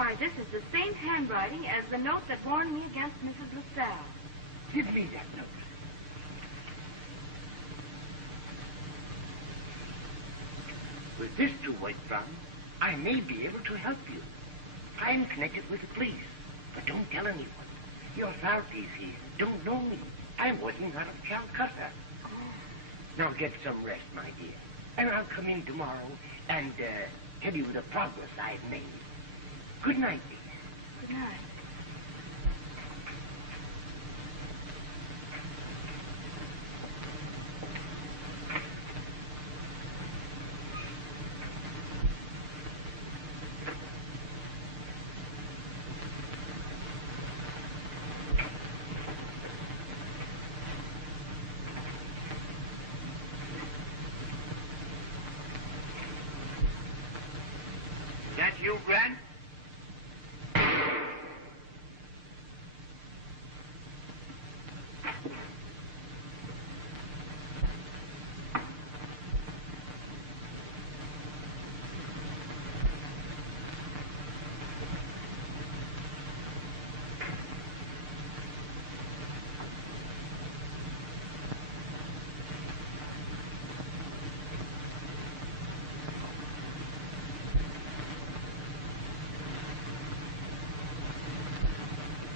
Why, this is the same handwriting as the note that warned me against Mrs. LaSalle. Give me that note. With this to work from, I may be able to help you. I'm connected with the police, but don't tell anyone. The authorities here don't know me. I'm working out of Calcutta. Oh. Now get some rest, my dear. And I'll come in tomorrow and tell you the progress I've made. Good night, dear. Good night. You, Grant?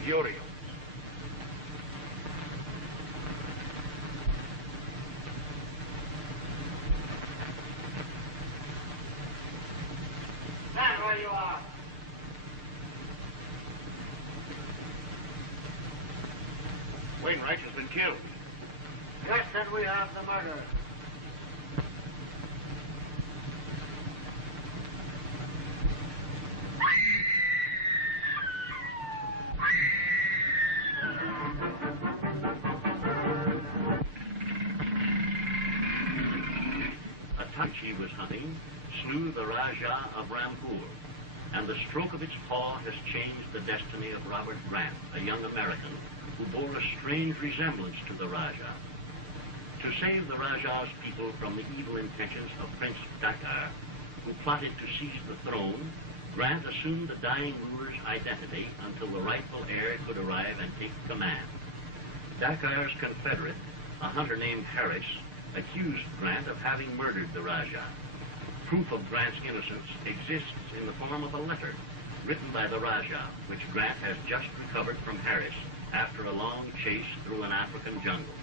Furious. Stand where you are. Wainwright has been killed. Yes, and we have the murder. He was hunting, slew the Rajah of Ranjapur, and the stroke of its paw has changed the destiny of Robert Grant, a young American who bore a strange resemblance to the Rajah. To save the Rajah's people from the evil intentions of Prince Dakar, who plotted to seize the throne, Grant assumed the dying ruler's identity until the rightful heir could arrive and take command. Dakar's confederate, a hunter named Harris, accused Grant of having murdered the Rajah. Proof of Grant's innocence exists in the form of a letter written by the Rajah, which Grant has just recovered from Harris after a long chase through an African jungle.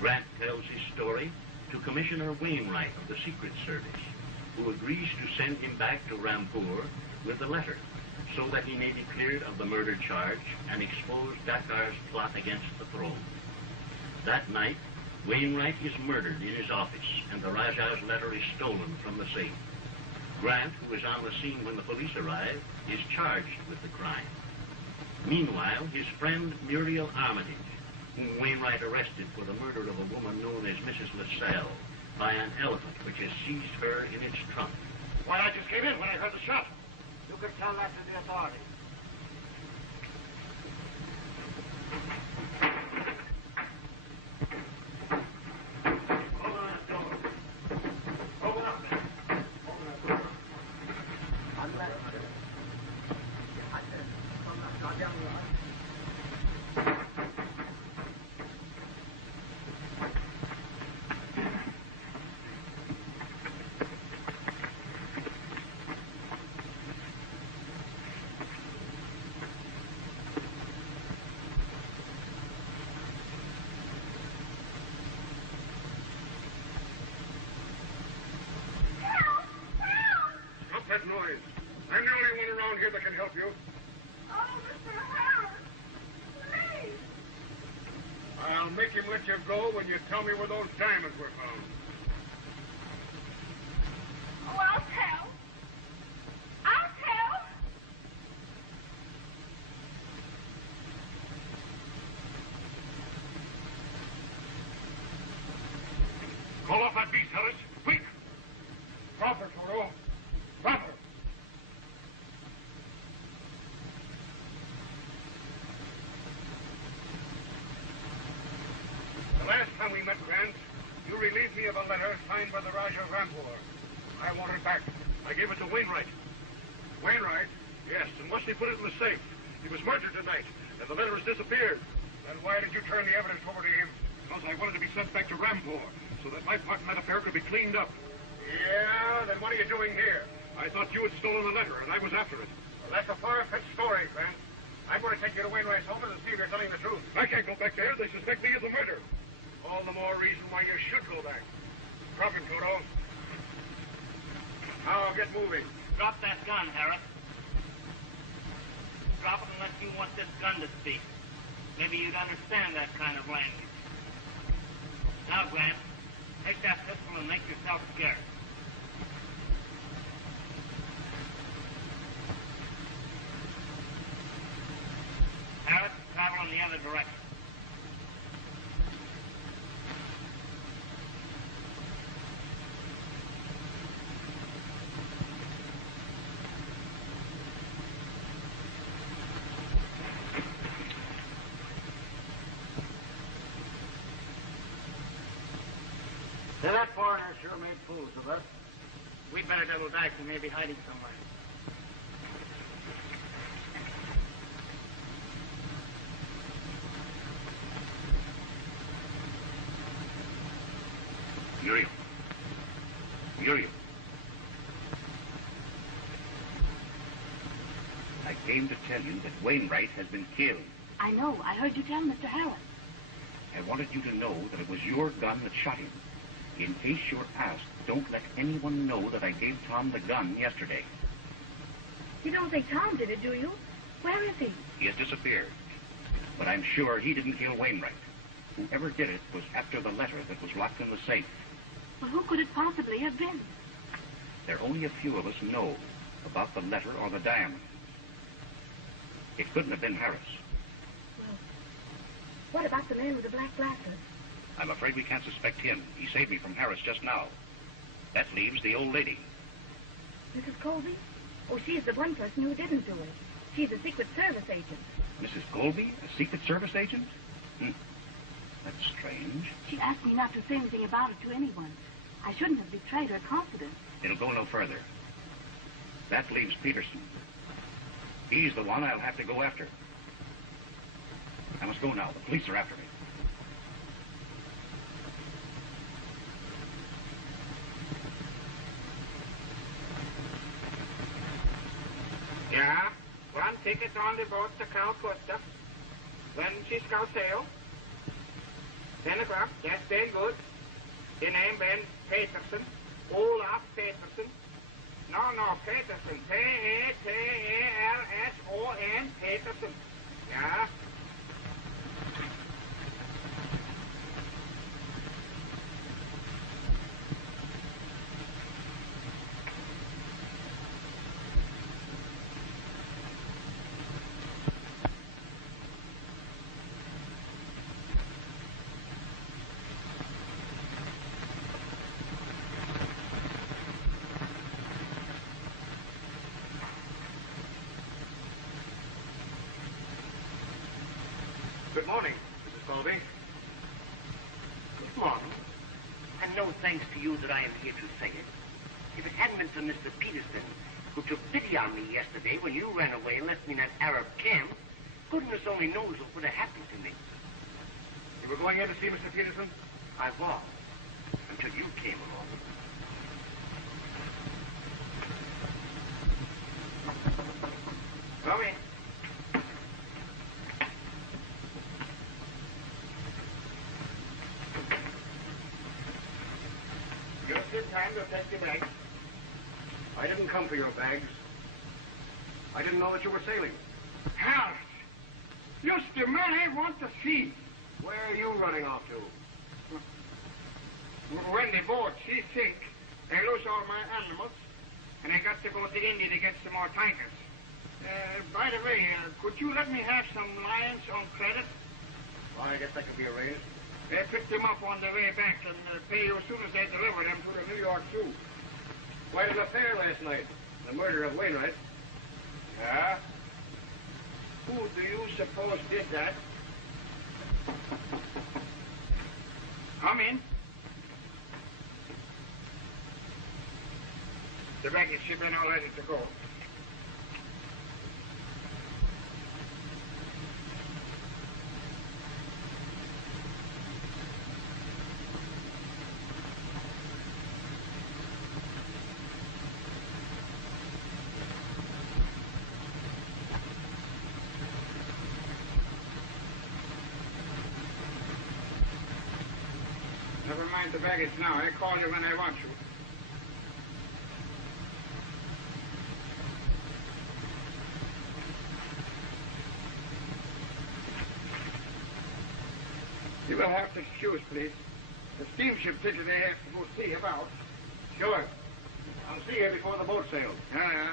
Grant tells his story to Commissioner Wainwright of the Secret Service, who agrees to send him back to Ranjapur with the letter so that he may be cleared of the murder charge and expose Dakar's plot against the throne. That night, Wainwright is murdered in his office, and the Rajah's letter is stolen from the safe. Grant, who is on the scene when the police arrive, is charged with the crime. Meanwhile, his friend Muriel Armitage, whom Wainwright arrested for the murder of a woman known as Mrs. LaSalle by an elephant which has seized her in its trunk. Why, I just came in when I heard the shot. You can tell that to the authorities. Noise. I'm the only one around here that can help you. Oh, Mr. Harris, please. I'll make him let you go when you tell me where those diamonds were found. Oh, I'll tell. I'll tell. Call off that beast, Harris. Quick! Drop her, Toro. Drop her. The last time we met, Grant, you relieved me of a letter signed by the Rajah of Ranjapur. I want it back. I gave it to Wainwright. Wainwright Yes, and Wesley put it in the safe. He was murdered tonight, and the letter has disappeared. Then why did you turn the evidence over to him? Because I wanted to be sent back to Rampur, so that my part in that affair could be cleaned up. Yeah, then what are you doing here? I thought you had stolen the letter, and I was after it. Well, that's a far-fetched story, Grant. I'm going to take you to Wainwright's office and see if you're telling the truth. I can't go back there. They suspect me of the murder. All the more reason why you should go back. Drop him, Toto. Now, get moving. Drop that gun, Harris. Drop it unless you want this gun to speak. Maybe you'd understand that kind of language. Now, Grant, take that pistol and make yourself scarce. Harris, travel in the other direction. That foreigner sure made fools of us. We'd better double dice. He may be hiding somewhere. Muriel. Muriel. I came to tell you that Wainwright has been killed. I know. I heard you tell Mr. Harris. I wanted you to know that it was your gun that shot him. In case you're asked, don't let anyone know that I gave Tom the gun yesterday. You don't think Tom did it, do you? Where is he? He has disappeared. But I'm sure he didn't kill Wainwright. Whoever did it was after the letter that was locked in the safe. Well, who could it possibly have been? There only a few of us know about the letter or the diamond. It couldn't have been Harris. Well, what about the man with the black glasses? I'm afraid we can't suspect him. He saved me from Harris just now. That leaves the old lady. Mrs. Colby? Oh, she's the one person who didn't do it. She's a Secret Service agent. Mrs. Colby, a Secret Service agent? That's strange. She asked me not to say anything about it to anyone. I shouldn't have betrayed her confidence. It'll go no further. That leaves Peterson. He's the one I'll have to go after. I must go now. The police are after me. Yeah, one ticket on the boat to Calcutta. When she shall sail? 10 o'clock. Yes, very good. The name Ben Peterson. Olaf Peterson. No, Peterson. P-E-T-E-R-S-O-N. Peterson. Yeah. Good morning, Mrs. Colby. Good morning. And no thanks to you that I am here to say it. If it hadn't been for Mr. Peterson, who took pity on me yesterday when you ran away and left me in that Arab camp, goodness only knows what would have happened to me. You were going in to see Mr. Peterson? I was, until you came along. Come in. Just in time to take your bags. I didn't come for your bags. I didn't know that you were sailing. Harris, just the man I want to see. Where are you running off to? When the boat, she sink, I lose all my animals, and I got to go to India to get some more tankers. By the way, could you let me have some lions on credit? Well, I guess that could be arranged. I picked them up on the way back and pay you as soon as they deliver them to the New York Zoo. Quite an affair last night. The murder of Wainwright. Yeah? Who do you suppose did that? Come in. The baggage ship is all ready to go. Never mind the baggage now. I call you when I want you. You will have to excuse, please. The steamship said they have to go see about. Sure. I'll see you before the boat sails. Yeah.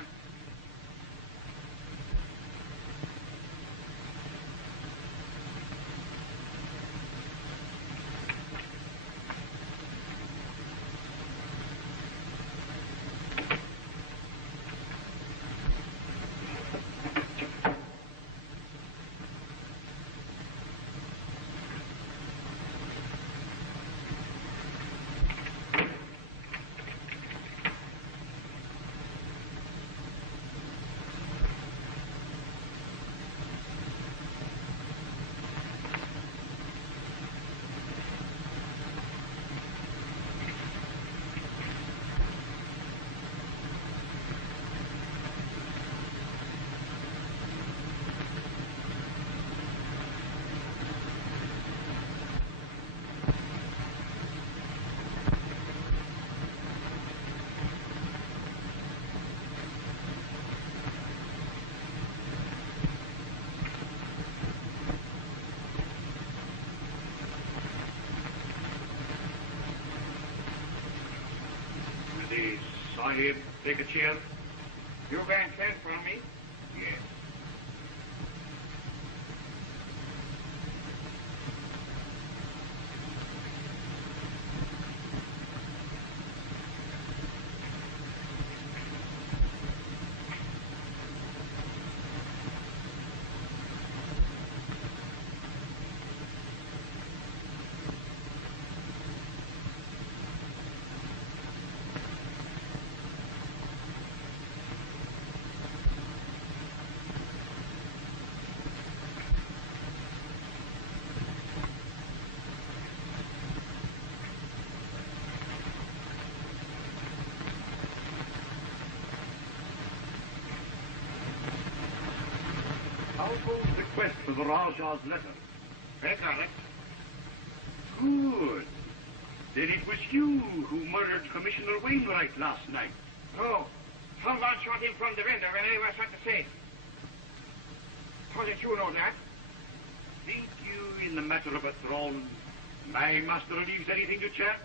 Sahib, take a chair. You can send for me? Yes. How goes the quest for the Rajah's letter? I got it. Good. Then it was you who murdered Commissioner Wainwright last night. No. Someone shot him from the window when I was at the safe. How did you know that? Think you, in the matter of a throne, my master leaves anything to chance?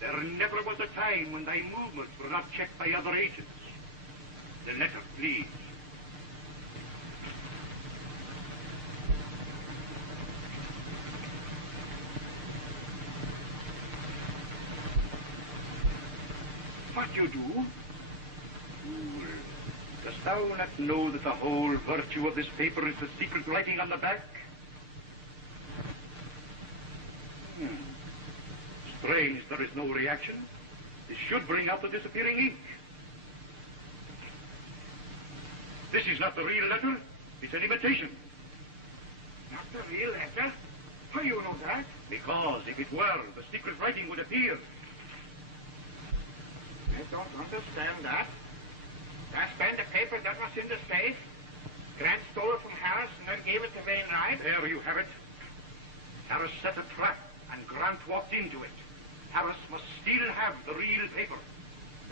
There never was a time when thy movements were not checked by other agents. The letter, please. What you do? Fool. Dost thou not know that the whole virtue of this paper is the secret writing on the back? Strange there is no reaction. This should bring out the disappearing ink. This is not the real letter. It's an imitation. Not the real letter? How do you know that? Because if it were, the secret writing would appear. I don't understand that. That's been the paper that was in the safe. Grant stole it from Harris and then gave it to Wainwright. There you have it. Harris set a trap and Grant walked into it. Harris must still have the real paper.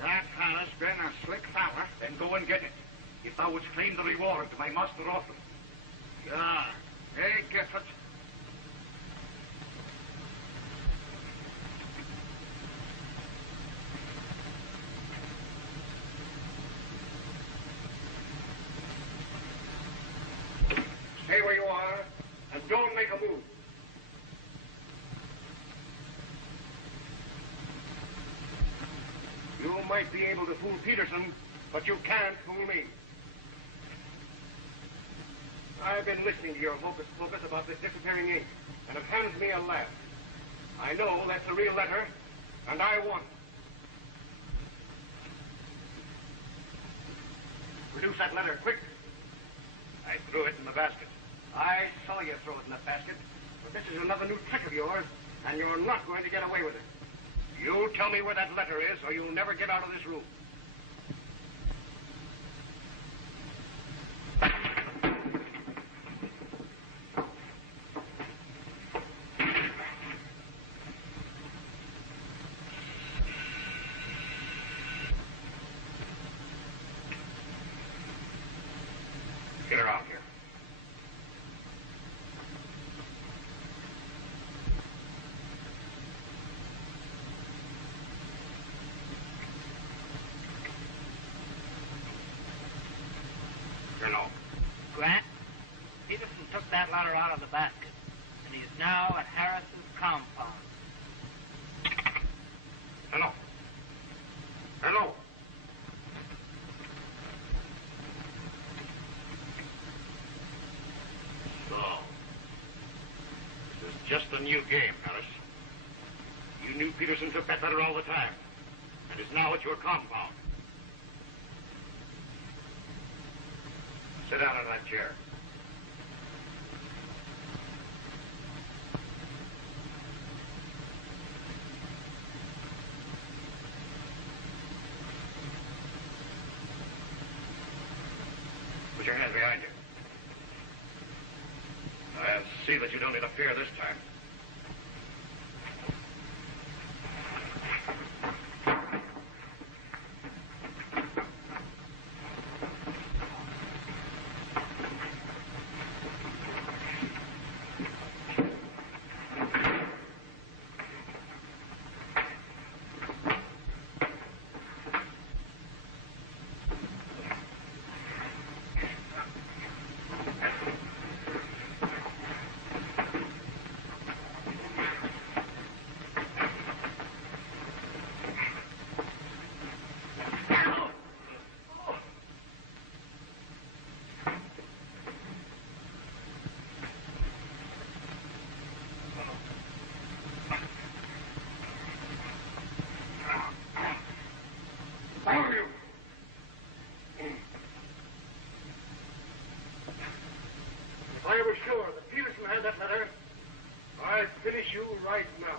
That Harris been a slick fella. Then go and get it. If thou wouldst claim the reward my master offered. Yeah, I guess it. Stay where you are and don't make a move. You might be able to fool Peterson, but you can't fool me. I've been listening to your hocus-pocus about this disappearing ink, and it hands me a laugh. I know that's a real letter, and I won. Produce that letter, quick. I threw it in the basket. I saw you throw it in the basket, but this is another new trick of yours, and you're not going to get away with it. You tell me where that letter is, or you'll never get out of this room. that letter out of the basket, and he is now at Harris's compound. Hello. Hello. So, this is just a new game, Harris. You knew Peterson took that letter all the time, and is now at your compound. Sit down in that chair. Put your hands behind you. I'll see that you don't interfere this time. Sure that Peterson had that letter, I'd finish you right now.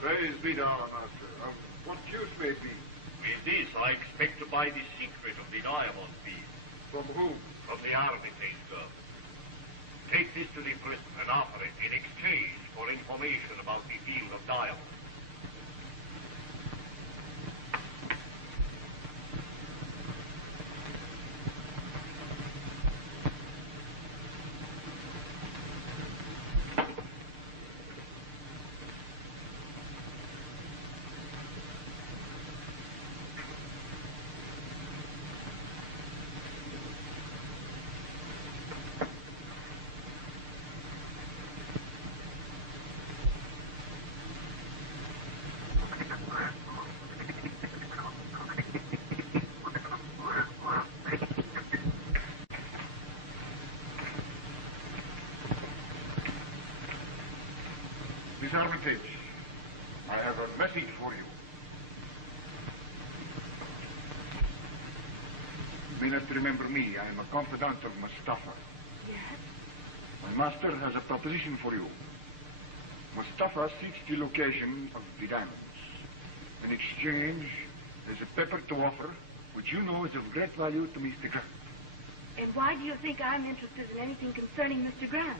Praise be to our master. Of what use may it be? With this, I expect to buy the secret of the diamond field. From whom? From the army taker. Take this to the prison and offer it in exchange for information about the field of diamonds. Miss Armitage, I have a message for you. You may not remember me. I am a confidant of Mustapha. Yes? My master has a proposition for you. Mustapha seeks the location of the diamonds. In exchange, there's a paper to offer, which you know is of great value to Mr. Grant. And why do you think I'm interested in anything concerning Mr. Grant?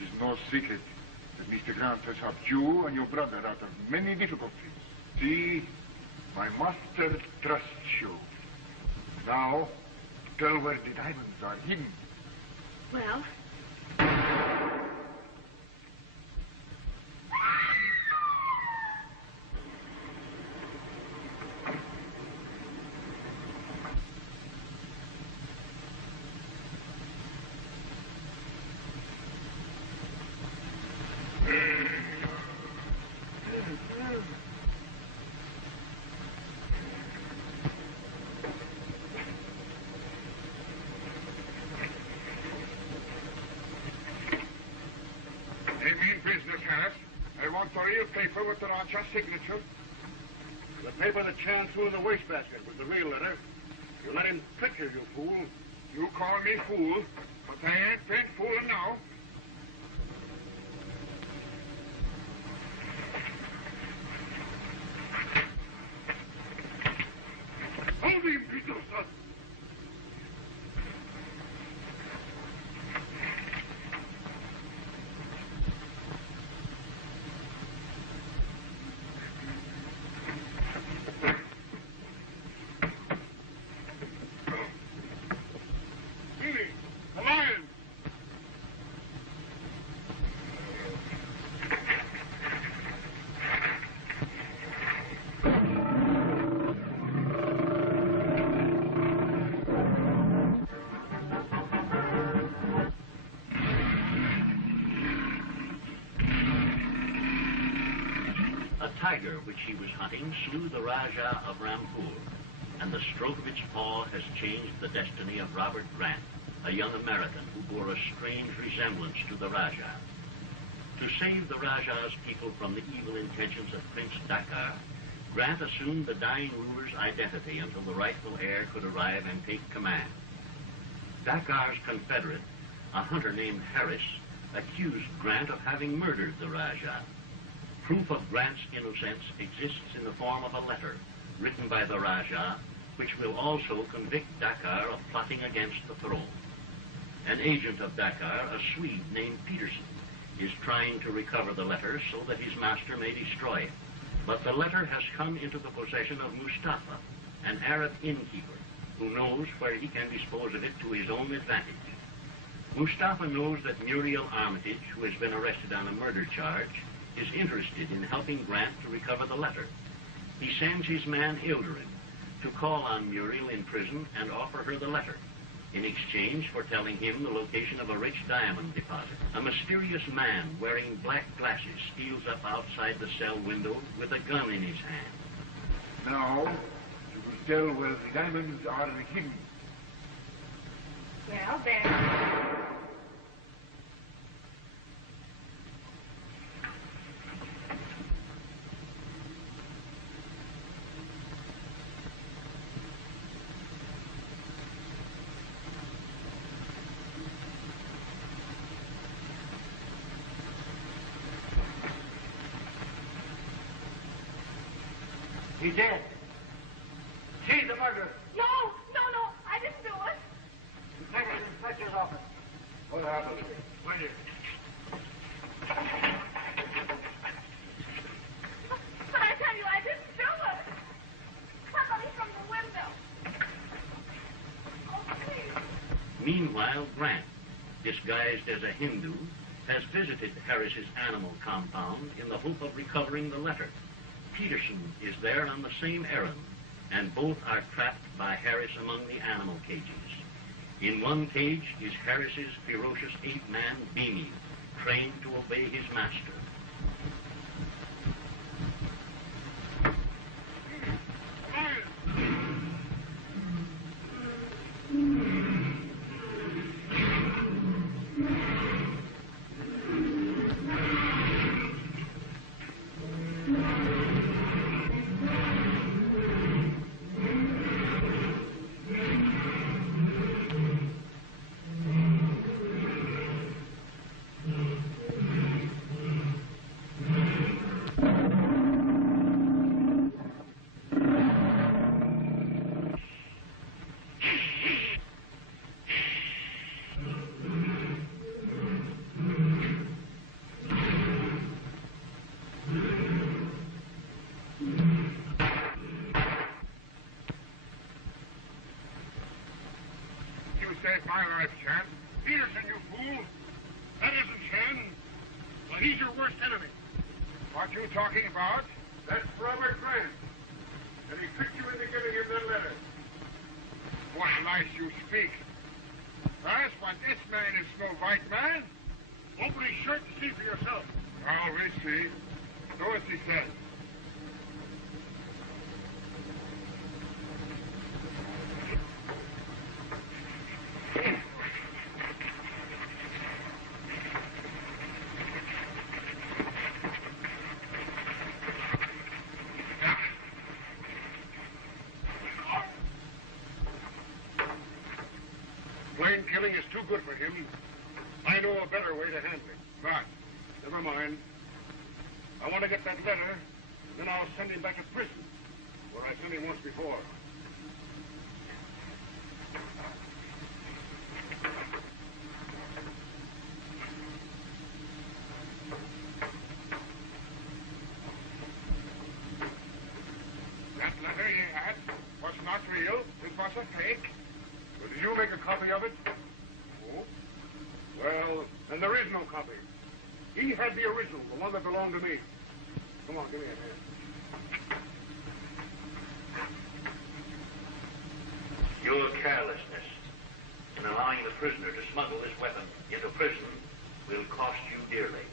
It is no secret that Mr. Grant has helped you and your brother out of many difficulties. See, my master trusts you. Now, tell where the diamonds are hidden. Well, A real paper with the Ranjapur signature. The paper that Chan threw in the wastebasket was the real letter. You let him trick you, you fool. You call me fool, but I ain't fooling now. tiger which he was hunting slew the Rajah of Rampur, and the stroke of its paw has changed the destiny of Robert Grant, a young American who bore a strange resemblance to the Rajah. To save the Rajah's people from the evil intentions of Prince Dakar, Grant assumed the dying ruler's identity until the rightful heir could arrive and take command. Dakar's confederate, a hunter named Harris, accused Grant of having murdered the Rajah. Proof of Grant's innocence exists in the form of a letter written by the Rajah, which will also convict Dakar of plotting against the throne. An agent of Dakar, a Swede named Peterson, is trying to recover the letter so that his master may destroy it. But the letter has come into the possession of Mustapha, an Arab innkeeper, who knows where he can dispose of it to his own advantage. Mustapha knows that Muriel Armitage, who has been arrested on a murder charge, is interested in helping Grant to recover the letter. He sends his man Ilderin to call on Muriel in prison and offer her the letter, in exchange for telling him the location of a rich diamond deposit. A mysterious man wearing black glasses steals up outside the cell window with a gun in his hand. Now, you will tell where the diamonds are hidden. Well, then... He dead. She's the murderer. No, I didn't do it. Detective Inspector's office. What happened? Wait. But I tell you, I didn't do it. Somebody from the window. Oh, please. Meanwhile, Grant, disguised as a Hindu, has visited Harris's animal compound in the hope of recovering the letter. Peterson is there on the same errand, and both are trapped by Harris among the animal cages. In one cage is Harris's ferocious ape-man, Beanie, trained to obey his master. Saved my life, Chan. Peterson, you fool. That isn't Chan. Well, he's your worst enemy. What you talking about? That's Robert Grant. And he tricked you into giving him that letter. What lies you speak. That's what this man is no white man. Open his shirt to see for yourself. Oh, we'll see. Do as he says. Plain killing is too good for him. I know a better way to handle it. But, never mind. I want to get that letter, then I'll send him back to prison, where I sent him once before. That letter he had was not real. It was a fake. Well, did you make a copy of it? No. Well, then there is no copy. He had the original, the one that belonged to me. Come on, give me a hand. Your carelessness in allowing the prisoner to smuggle this weapon into prison will cost you dearly.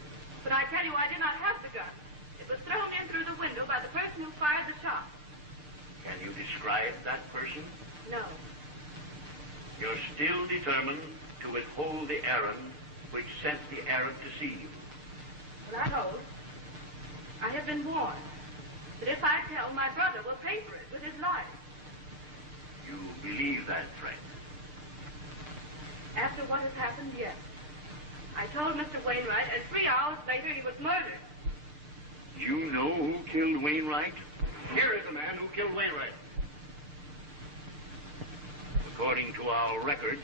But I tell you, I did not have the gun. It was thrown in through the window by the person who fired the shot. Can you describe that person? No. You're still determined to withhold the errand which sent the Arab to see you. Well, I hold. I have been warned that if I tell, my brother will pay for it with his life. You believe that threat? After what has happened, yes. I told Mr. Wainwright, and 3 hours later he was murdered. You know who killed Wainwright? Here is the man who killed Wainwright. According to our records,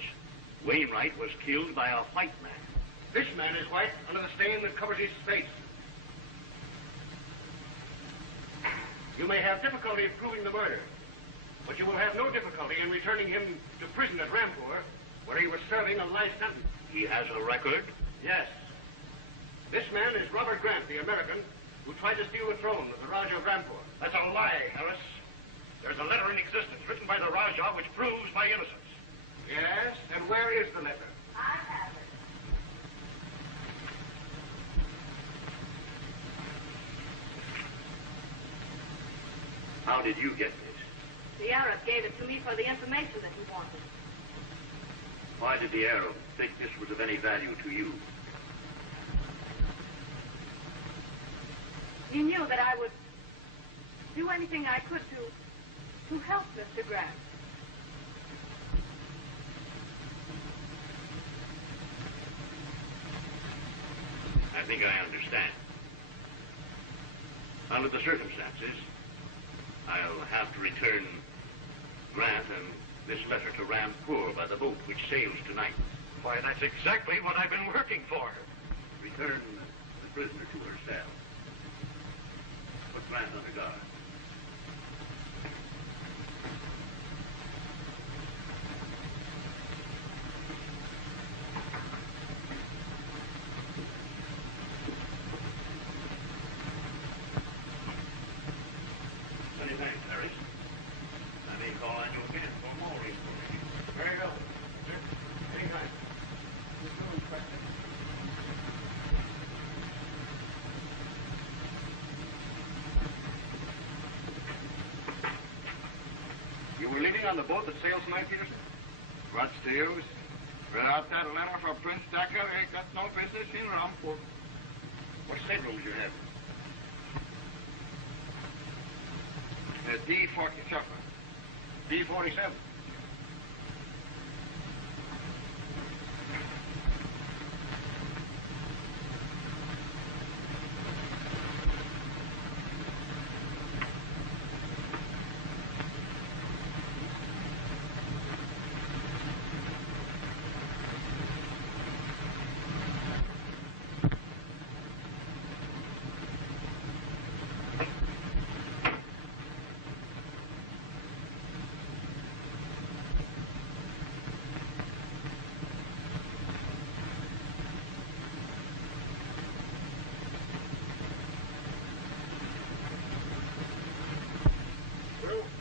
Wainwright was killed by a white man. This man is white under the stain that covers his face. You may have difficulty in proving the murder, but you will have no difficulty in returning him to prison at Ranjapur, where he was serving a life sentence. He has a record? Yes. This man is Robert Grant, the American, who tried to steal the throne of the Rajah of Ranjapur. That's a lie, Harris. There's a letter in existence written by the Rajah which proves my innocence. Yes? And where is the letter? I have it. How did you get this? The Arab gave it to me for the information that he wanted. Why did the Arab think this was of any value to you? He knew that I would do anything I could to help Mr. Grant. I think I understand. Under the circumstances, I'll have to return Grant and this letter to Ranjapur by the boat which sails tonight. Why, that's exactly what I've been working for. Return the prisoner to her cell. Put Grant under guard. Many thanks, Harris. I may call on you again for more information. Very well. Sir, anytime. You were leaving on the boat that sails tonight, Peterson? What's the use? Without that letter for Prince Decker, ain't got no business in Rampur. What staterooms you have? D-47. B-47.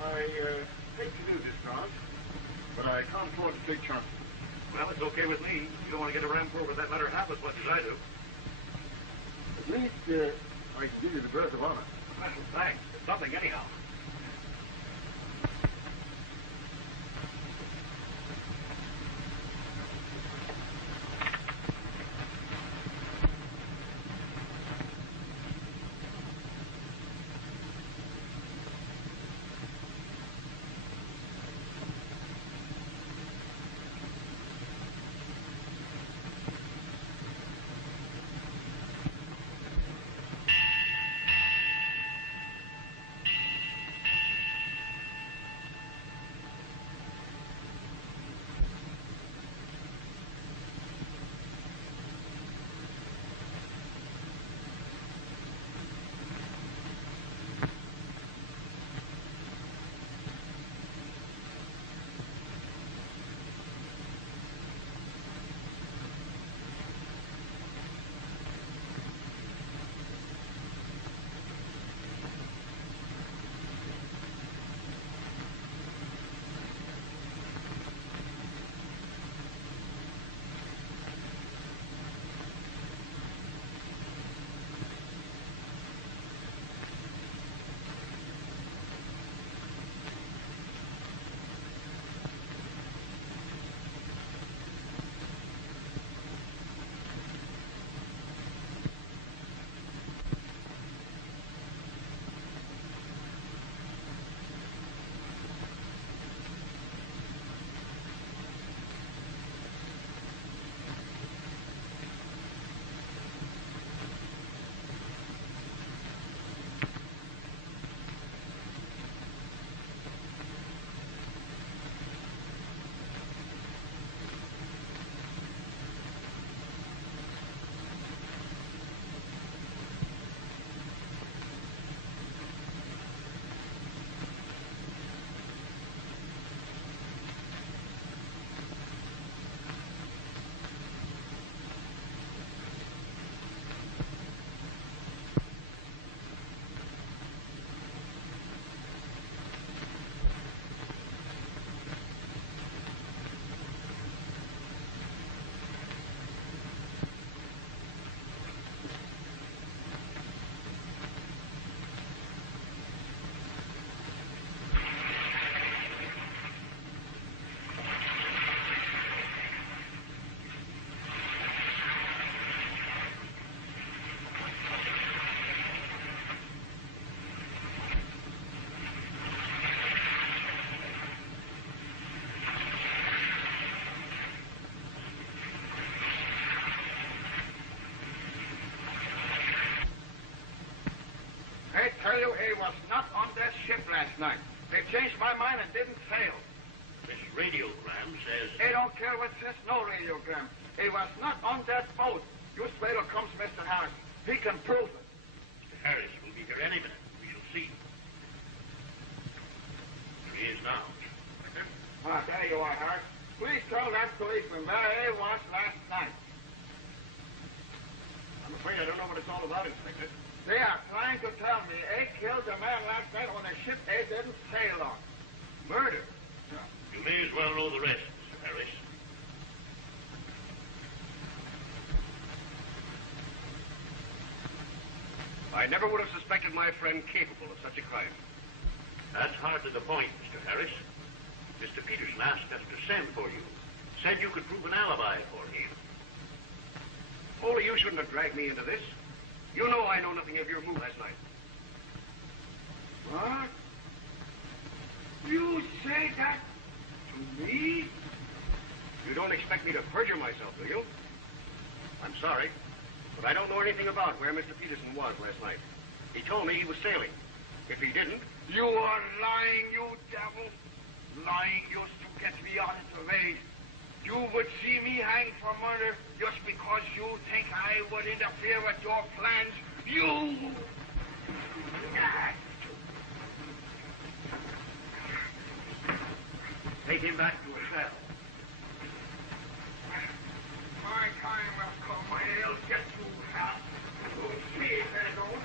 I hate to do this, Grant, but I can't afford to take chances. Well, it's okay with me. You don't want to get a Rampur with that letter half as much as I do. At least I can give you the berth of honor. Well, thanks. It's something anyhow. last night. They changed my mind and didn't sail. This radiogram says... They don't care what says no radiogram. It was not on that boat. You wait till comes Mr. Harris. He can prove it. Mr. Harris will be here any minute. We shall see. Here he is now. Ah, there you are, Harris. Please tell that policeman where he was last night. I'm afraid I don't know what it's all about, Inspector. They are trying to tell me they killed a man last night on a ship they didn't sail on. Murder? You may as well know the rest, Mr. Harris. I never would have suspected my friend capable of such a crime. That's hardly the point, Mr. Harris. Mr. Peterson asked us to send for you. Said you could prove an alibi for him. Only you shouldn't have dragged me into this. You know I know nothing of your move last night. What? You say that to me? You don't expect me to perjure myself, do you? I'm sorry, but I don't know anything about where Mr. Peterson was last night. He told me he was sailing. If he didn't... You are lying, you devil. Lying used to get me out of the way. You would see me hanged for murder just because you think I would interfere with your plans. You... Take him back to his cell. My time will come when he'll get you out. You'll see if I don't.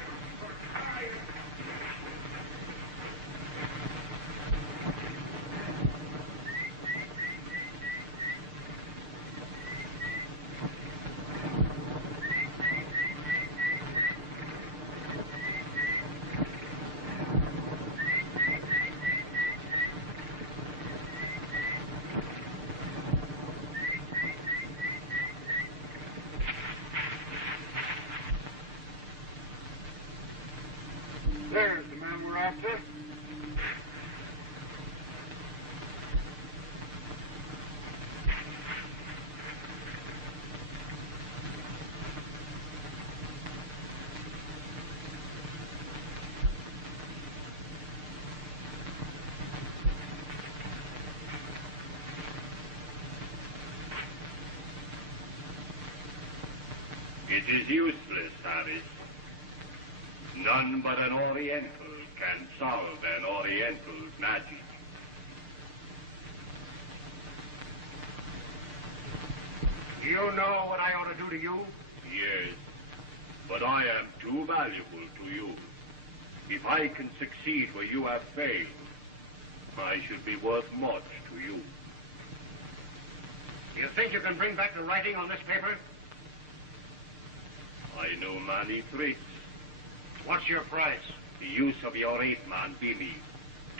There's the man we're after. It is useless, Harris. None but an Oriental can solve an Oriental's magic. Do you know what I ought to do to you? Yes, but I am too valuable to you. If I can succeed where you have failed, I should be worth much to you. Do you think you can bring back the writing on this paper? I know many tricks. What's your price? The use of your 8-man Billy.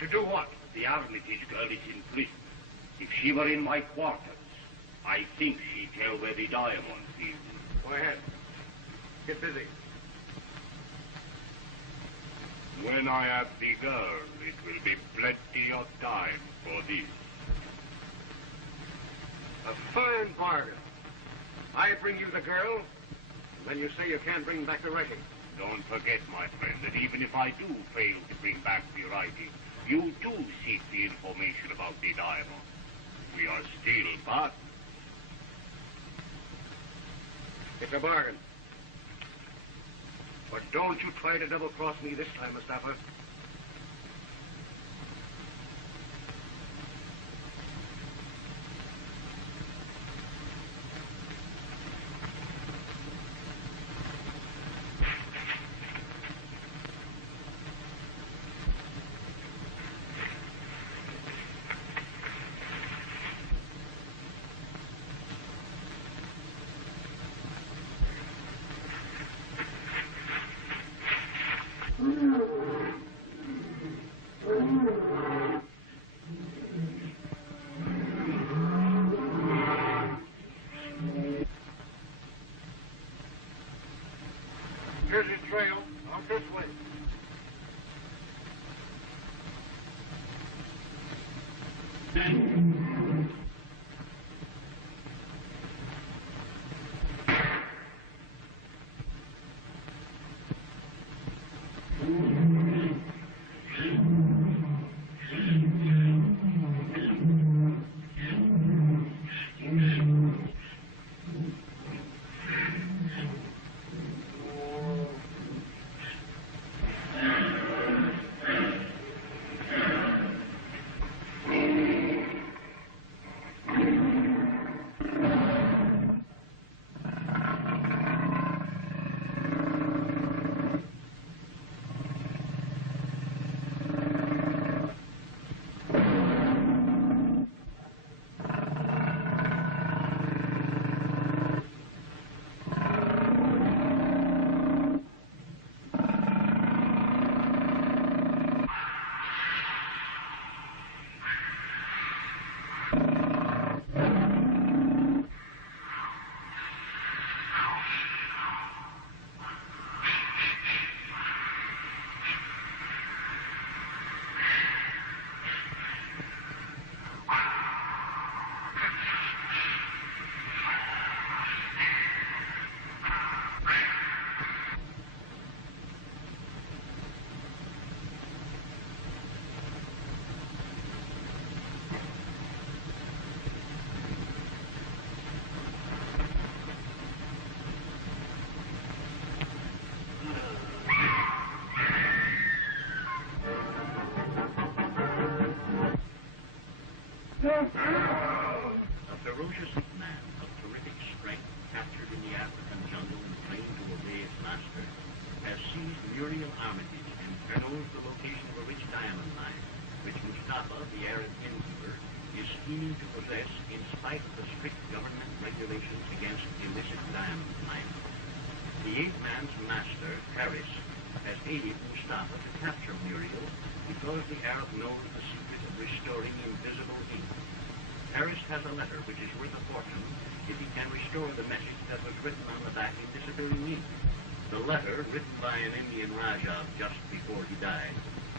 To do what? The Armitage girl is in prison. If she were in my quarters, I think she'd tell where the diamonds is. Go ahead. Get busy. When I have the girl, it will be plenty of time for this. A fine bargain. I bring you the girl, and then you say you can't bring back the writing. Don't forget, my friend, that even if I do fail to bring back the writing, you do seek the information about the diamond. We are still partners. It's a bargain. But don't you try to double-cross me this time, Mustapha. captured in the African jungle and trained to obey its master, has seized Muriel Armitage and knows the location of a rich diamond mine, which Mustapha, the Arab innkeeper, is scheming to possess in spite of the strict government regulations against illicit diamond mining. The ape-man's master, Paris, has aided Mustapha to capture Muriel because the Arab knows the secret of restoring invisible ink. Paris has a letter which is worth a fortune if he can restore the message that was written on the back in disappearing ink. The letter, written by an Indian Rajah just before he died,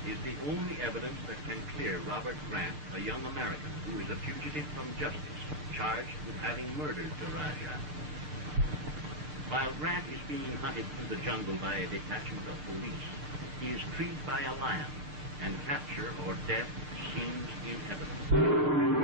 is the only evidence that can clear Robert Grant, a young American who is a fugitive from justice, charged with having murdered the Rajah. While Grant is being hunted through the jungle by a detachment of police, he is treed by a lion, and capture or death seems inevitable.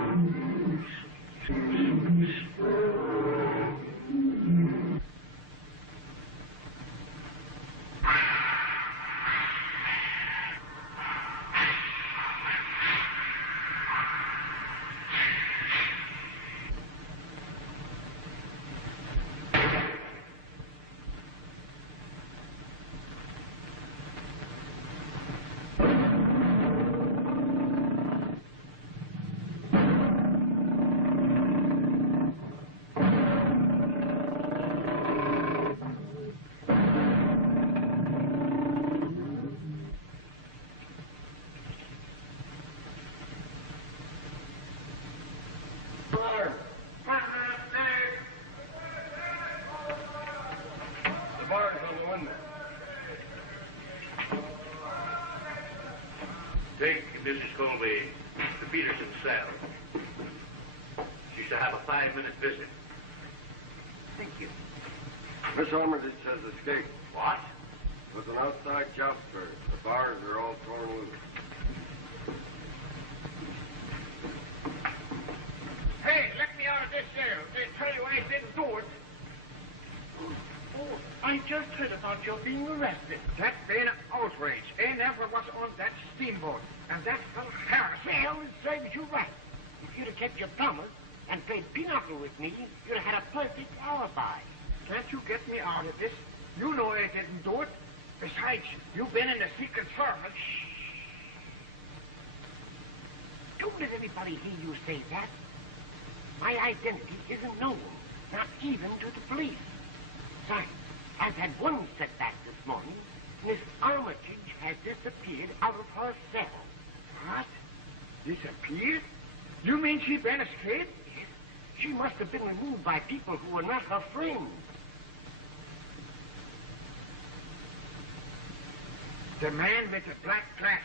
This is going to be the Peterson cell. She's to have a 5-minute visit. Thank you. Miss Armitage says escape. What? It was an outside job fair. The bars are all torn loose. Hey, let me out of this cell. They tell you I didn't do it. Oh, I just heard about your being arrested. That's been an outrage. They never was on that steamboat. And that fellow Harris. Well, it serves you right. If you'd have kept your promise and played pinochle with me, you'd have had a perfect alibi. Can't you get me out of this? You know I didn't do it. Besides, you've been in the Secret Service. Don't let anybody hear you say that. My identity isn't known, not even to the police. Besides, I've had one setback this morning. Miss Armitage has disappeared out of her cell. What? Disappeared? You mean she been escaped? Yes. She must have been removed by people who were not her friends. The man with the black glasses.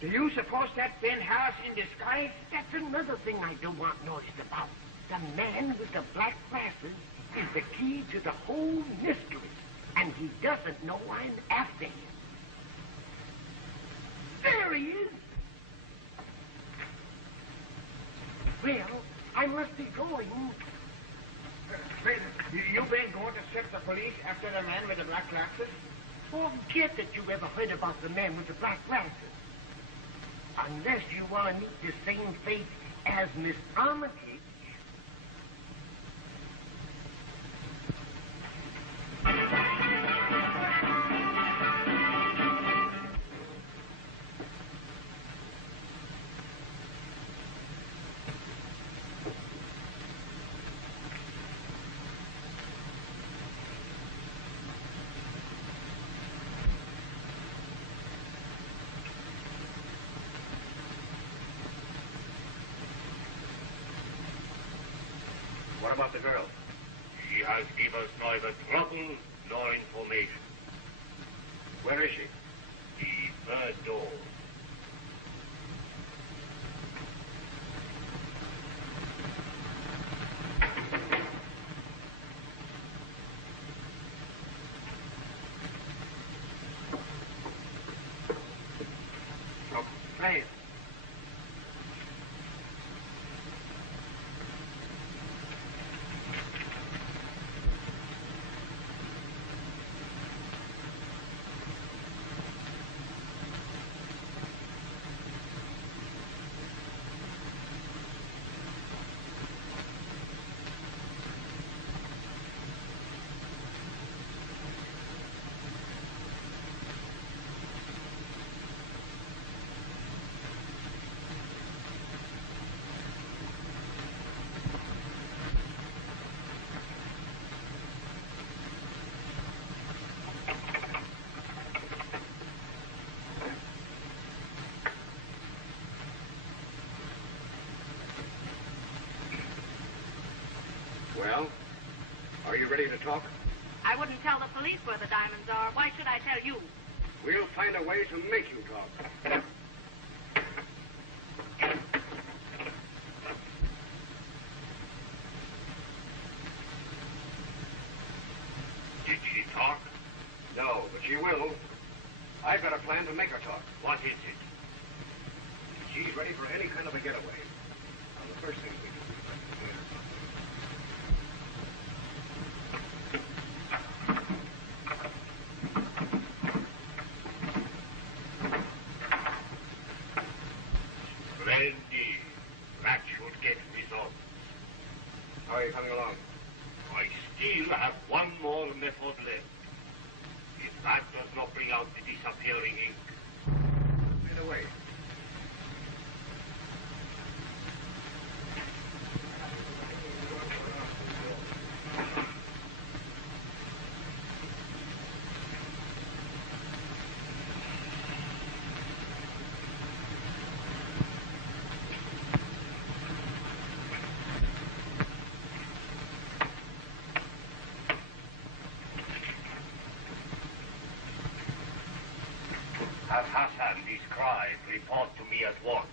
Do you suppose that been Harris in disguise? That's another thing I don't want noised about. The man with the black glasses is the key to the whole mystery, and he doesn't know I'm after him. There he is. Well, I must be going. Wait, you been going to set the police after the man with the black glasses? Forget that you ever heard about the man with the black glasses. Unless you want to meet the same fate as Miss Armitage. What about the girl? She has given us neither trouble nor information. Where is she? The third door. So, play it. you ready to talk? I wouldn't tell the police where the diamonds are. Why should I tell you? We'll find a way to make you talk. Did she talk? No, but she will. I've got a plan to make her talk. What is it? She's ready for any kind of a getaway. Now, the first thing we do is Splendid. That should get results. how are you coming along? I still have one more method left. If that does not bring out the disappearing ink, Right away. have Hassan described, report to me at once.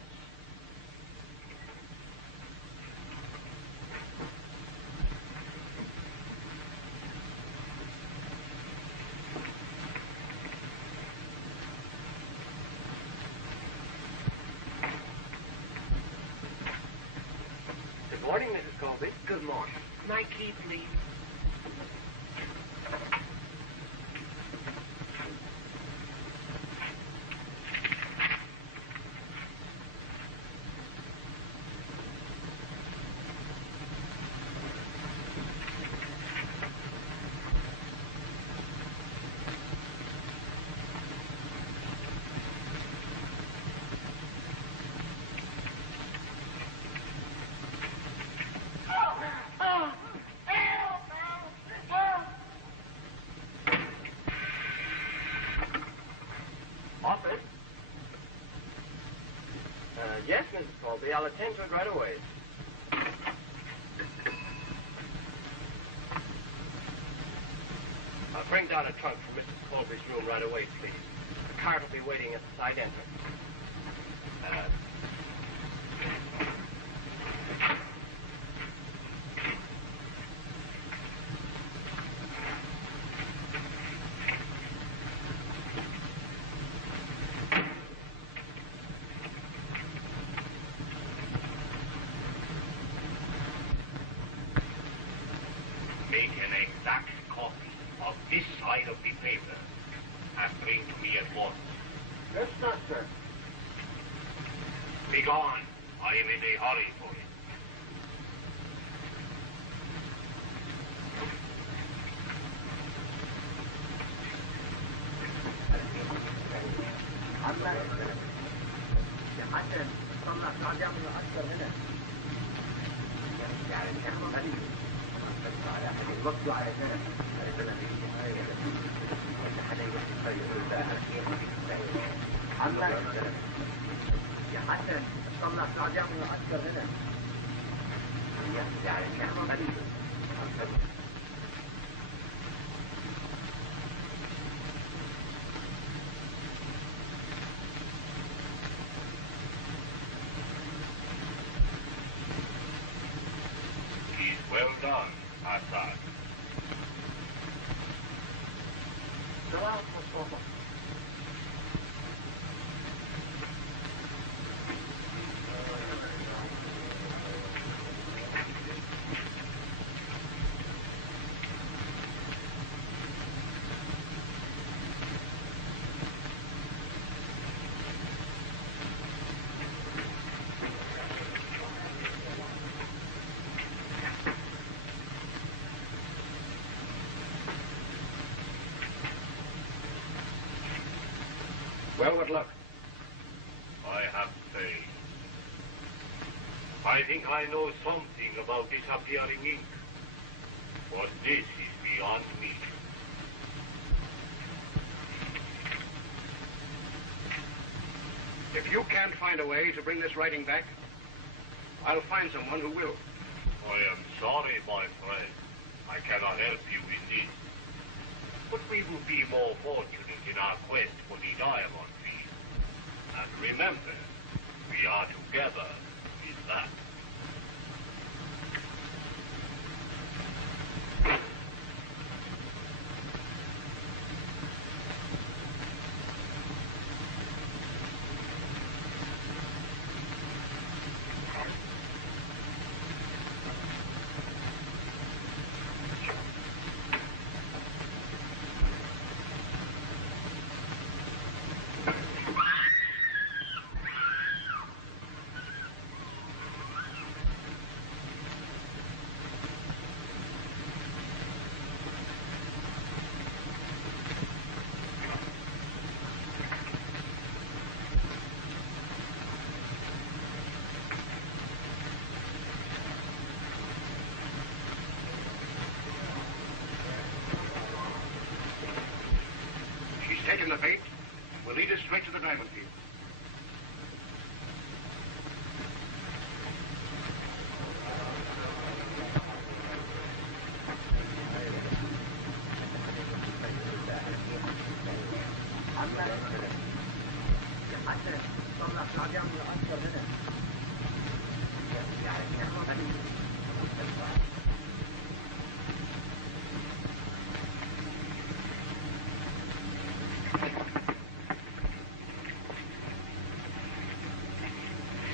Good morning, Mrs. Colby. Good morning. My key, please. Office? Yes, Mrs. Colby. I'll attend to it right away. Bring down a trunk from Mrs. Colby's room right away, please. The cart will be waiting at the side entrance. Make an exact copy of this side of the paper and bring to me at once. Yes, sir. Be gone. I am in a hurry for it. He's well done, Hassan. Well, what luck? I have faith. I think I know something about disappearing ink. But this is beyond me. If you can't find a way to bring this writing back, I'll find someone who will. I am sorry, my friend. I cannot help you indeed. But we will be more fortunate in our quest for the diamond field. And remember, we are together in that. Taking the bait will lead us straight to the diamond field.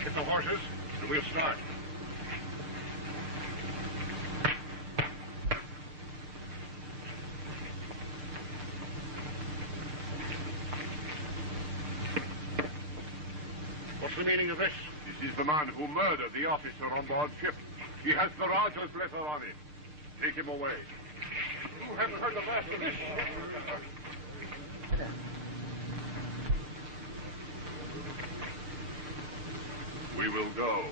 Get the horses, and we'll start. What's the meaning of this? This is the man who murdered the officer on board ship. He has the Raja's letter on it. Take him away. You haven't heard the last of this. We will go.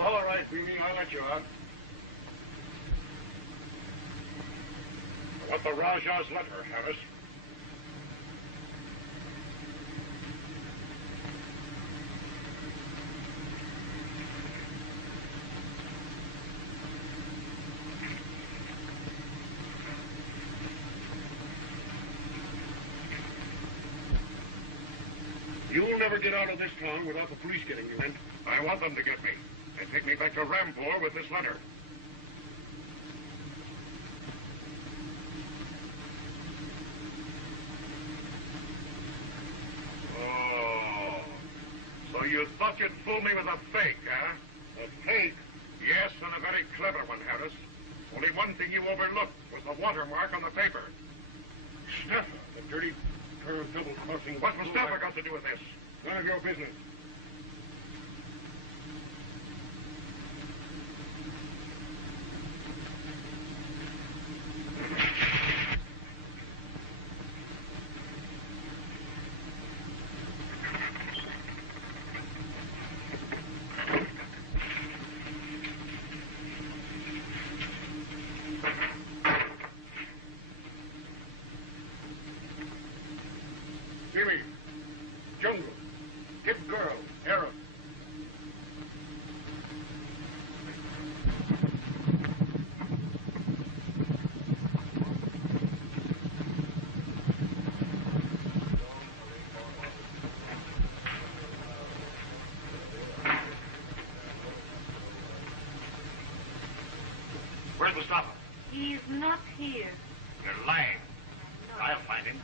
All right, Beanie, I'll let you out. I want the Raja's letter, Harris. You'll never get out of this town without the police getting you in. I want them to get me. And take me back to Ranjapur with this letter. Oh. So you thought you'd fool me with a fake, huh? A fake? Yes, and a very clever one, Harris. Only one thing you overlooked was the watermark on the paper. Mustapha, the dirty pair of double-crossing... What's Mustapha got to do with this? None of your business. Jungle, hip girl, Sheik Mustapha? He is not here. You're lying. I'll find him.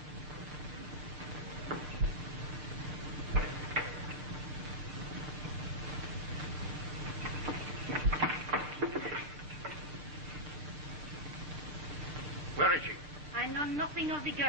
Where is she? I know nothing of the girl.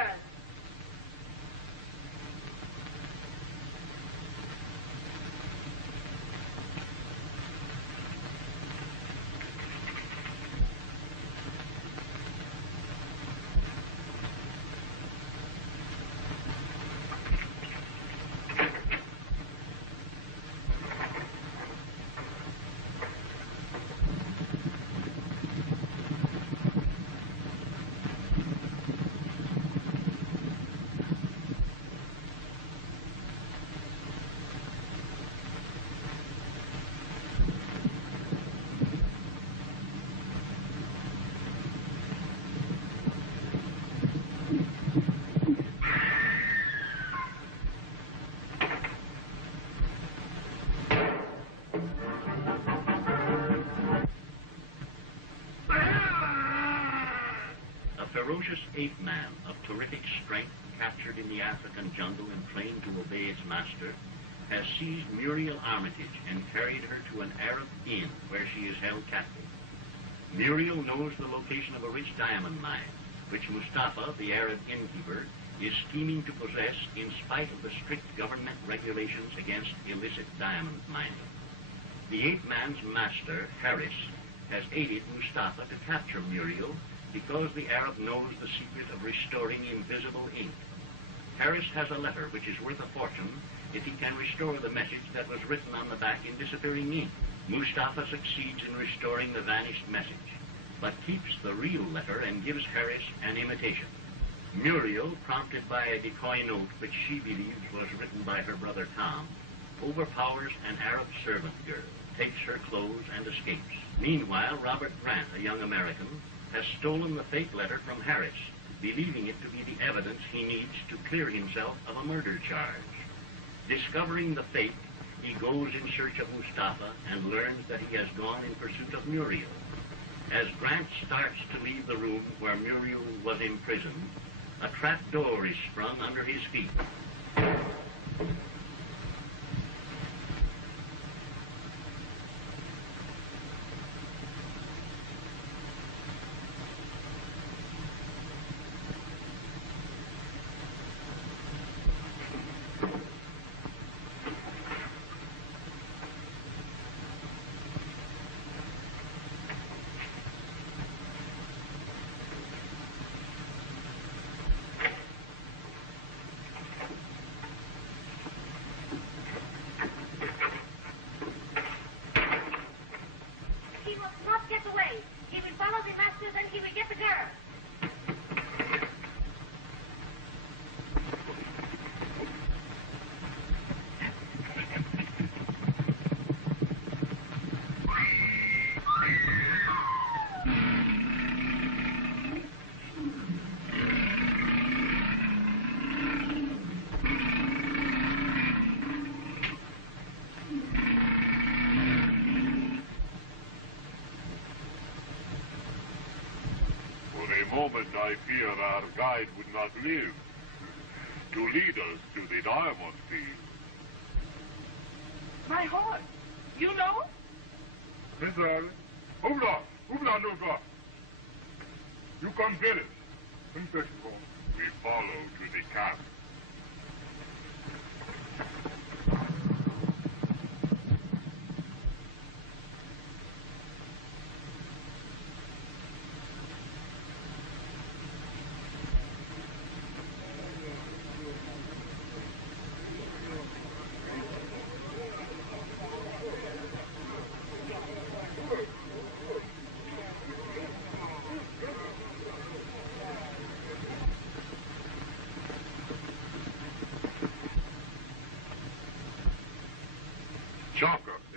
Ferocious ape man of terrific strength, captured in the African jungle and trained to obey its master, has seized Muriel Armitage and carried her to an Arab inn where she is held captive. Muriel knows the location of a rich diamond mine, which Mustapha, the Arab innkeeper, is scheming to possess in spite of the strict government regulations against illicit diamond mining. The ape man's master, Harris, has aided Mustapha to capture Muriel because the Arab knows the secret of restoring invisible ink. Harris has a letter which is worth a fortune if he can restore the message that was written on the back in disappearing ink. Mustapha succeeds in restoring the vanished message, but keeps the real letter and gives Harris an imitation. Muriel, prompted by a decoy note which she believes was written by her brother Tom, overpowers an Arab servant girl, takes her clothes, and escapes. Meanwhile, Robert Grant, a young American, has stolen the fake letter from Harris, believing it to be the evidence he needs to clear himself of a murder charge. Discovering the fake, he goes in search of Mustapha and learns that he has gone in pursuit of Muriel. As Grant starts to leave the room where Muriel was imprisoned, a trap door is sprung under his feet. Moment I fear our guide would not live to lead us to the diamond field. My horse. You know? Prisão. Ubla no. You come get it. We follow to the camp.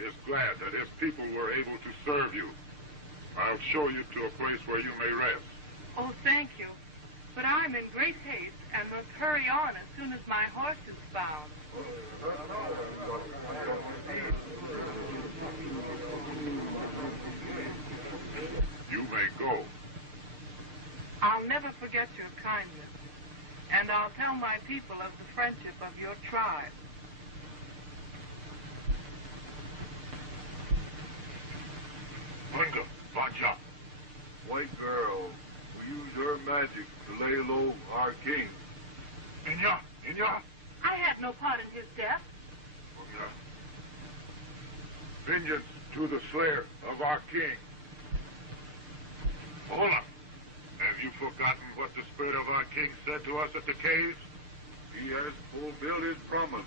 Is glad that his people were able to serve you. I'll show you to a place where you may rest. Oh, thank you. But I'm in great haste and must hurry on as soon as my horse is found. You may go. forget your kindness, and I'll tell my people of the friendship of your tribe. Linda, watch out. White girl will use her magic to lay low our king. Inya! I had no part in his death. Vengeance to the slayer of our king. Hold up. Have you forgotten what the spirit of our king said to us at the caves? He has fulfilled his promise.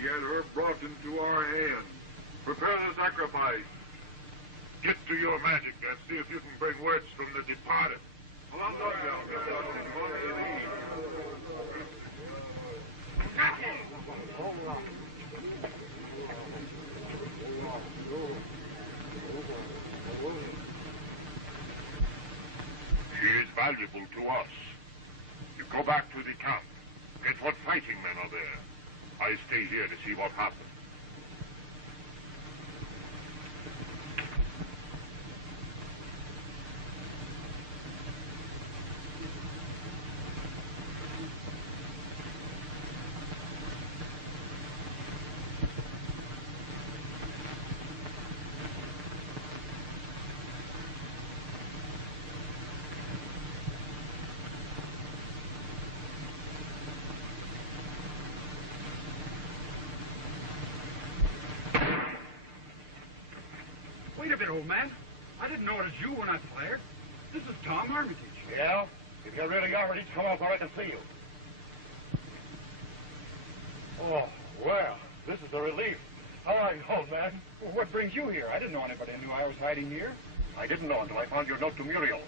He had her brought into our hands. Prepare the sacrifice. Get to your magic and see if you can bring words from the departed. She is valuable to us. You go back to the camp. Get what fighting men are there. I stay here to see what happens. Wait a bit, old man. I didn't know it was you when I fired. This is Tom Armitage. Yeah? If you really are ready to come out where I can see you. Oh, well, this is a relief. How are you, old man? Well, what brings you here? I didn't know anybody knew I was hiding here. I didn't know until I found your note to Muriel.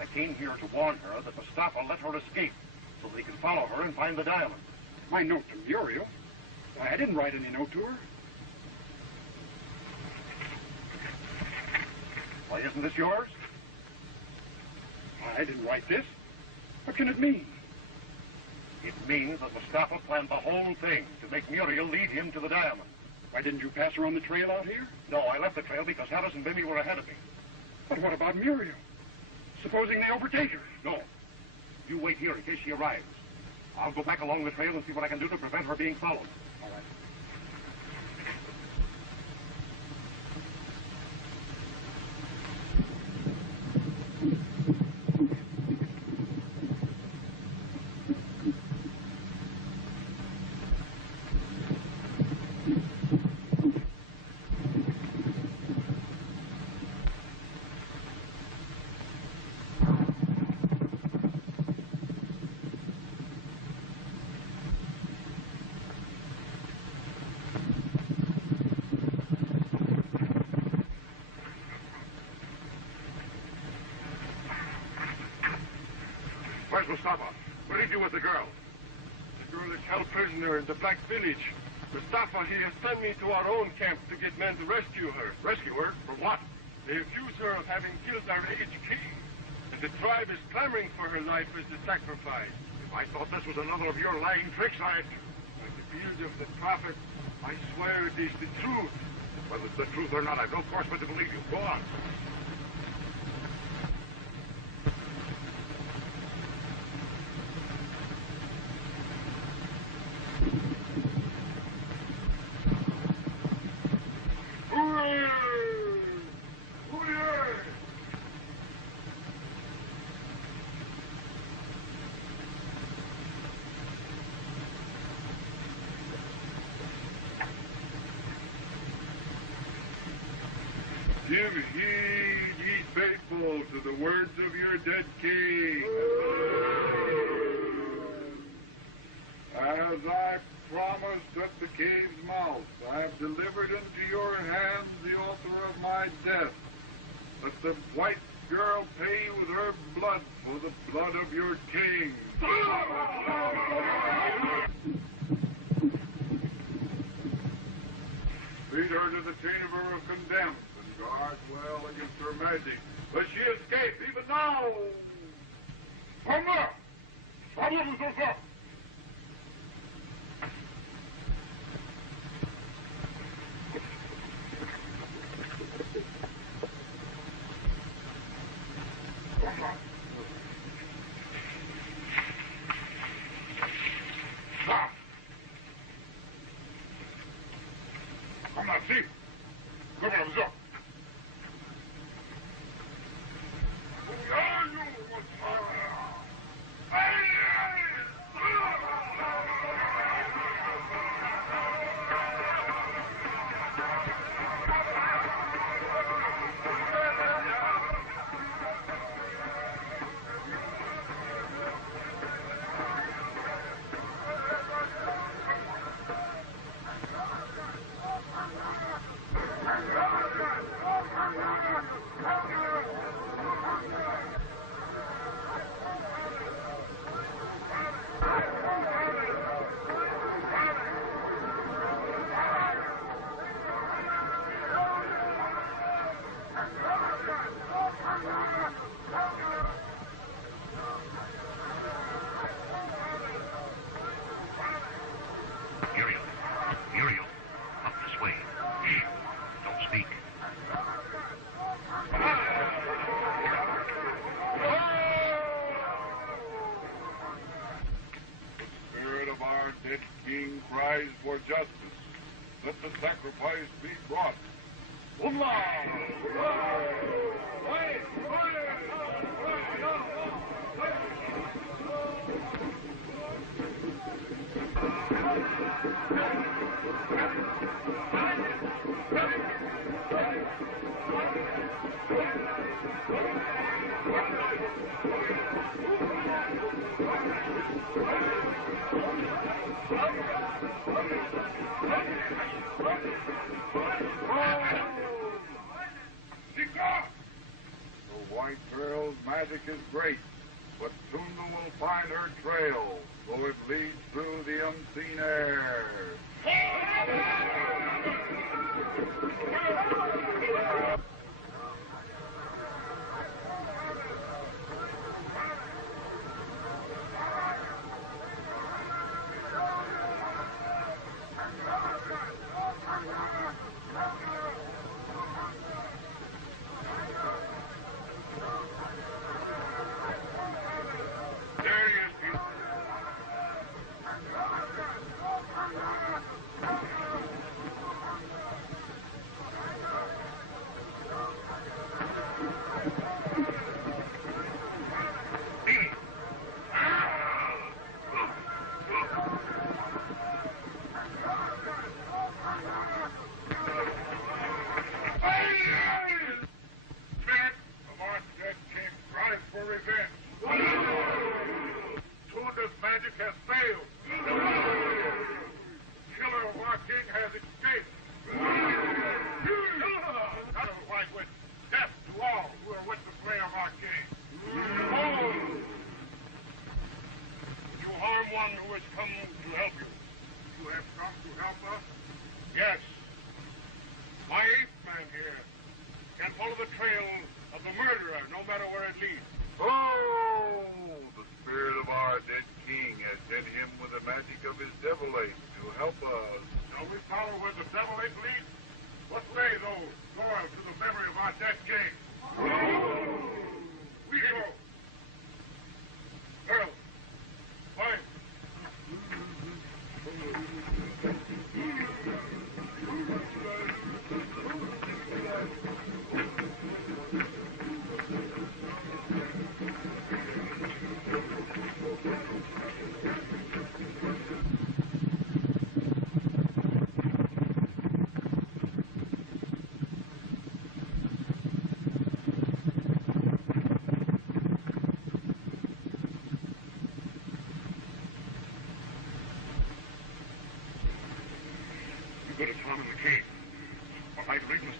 I came here to warn her that Mustapha let her escape so that he can follow her and find the diamond. My note to Muriel? Why, I didn't write any note to her. Why, isn't this yours? Why, I didn't write this. What can it mean? It means that Mustapha planned the whole thing to make Muriel lead him to the diamond. Why, didn't you pass her on the trail out here? No, I left the trail because Harris and Bimmy were ahead of me. But what about Muriel? Supposing they overtake her? No. You wait here in case she arrives. I'll go back along the trail and see what I can do to prevent her being followed. All right. Where's Mustapha? What did he do with the girl? The girl is held prisoner in the Black Village. Mustapha, he has sent me to our own camp to get men to rescue her. Rescue her? For what? They accuse her of having killed our aged king. And the tribe is clamoring for her life as a sacrifice. If I thought this was another of your lying tricks, I'd... By the beard of the prophet, I swear it is the truth. Whether it's the truth or not, I've no cause but to believe you. Go on. Give heed, ye faithful, to the words of your dead king. As I promised at the cave's mouth, I have delivered into your hands the author of my death. Let the white girl pay with her blood for the blood of your king. Lead her to the chamber of condemned. Guard well against her magic, but she escaped even now. Hunger! Problem is up! king cries for justice. Let the sacrifice be brought. Umla! The White Girl's magic is great, but Tunda will find her trail, though it leads through the unseen air.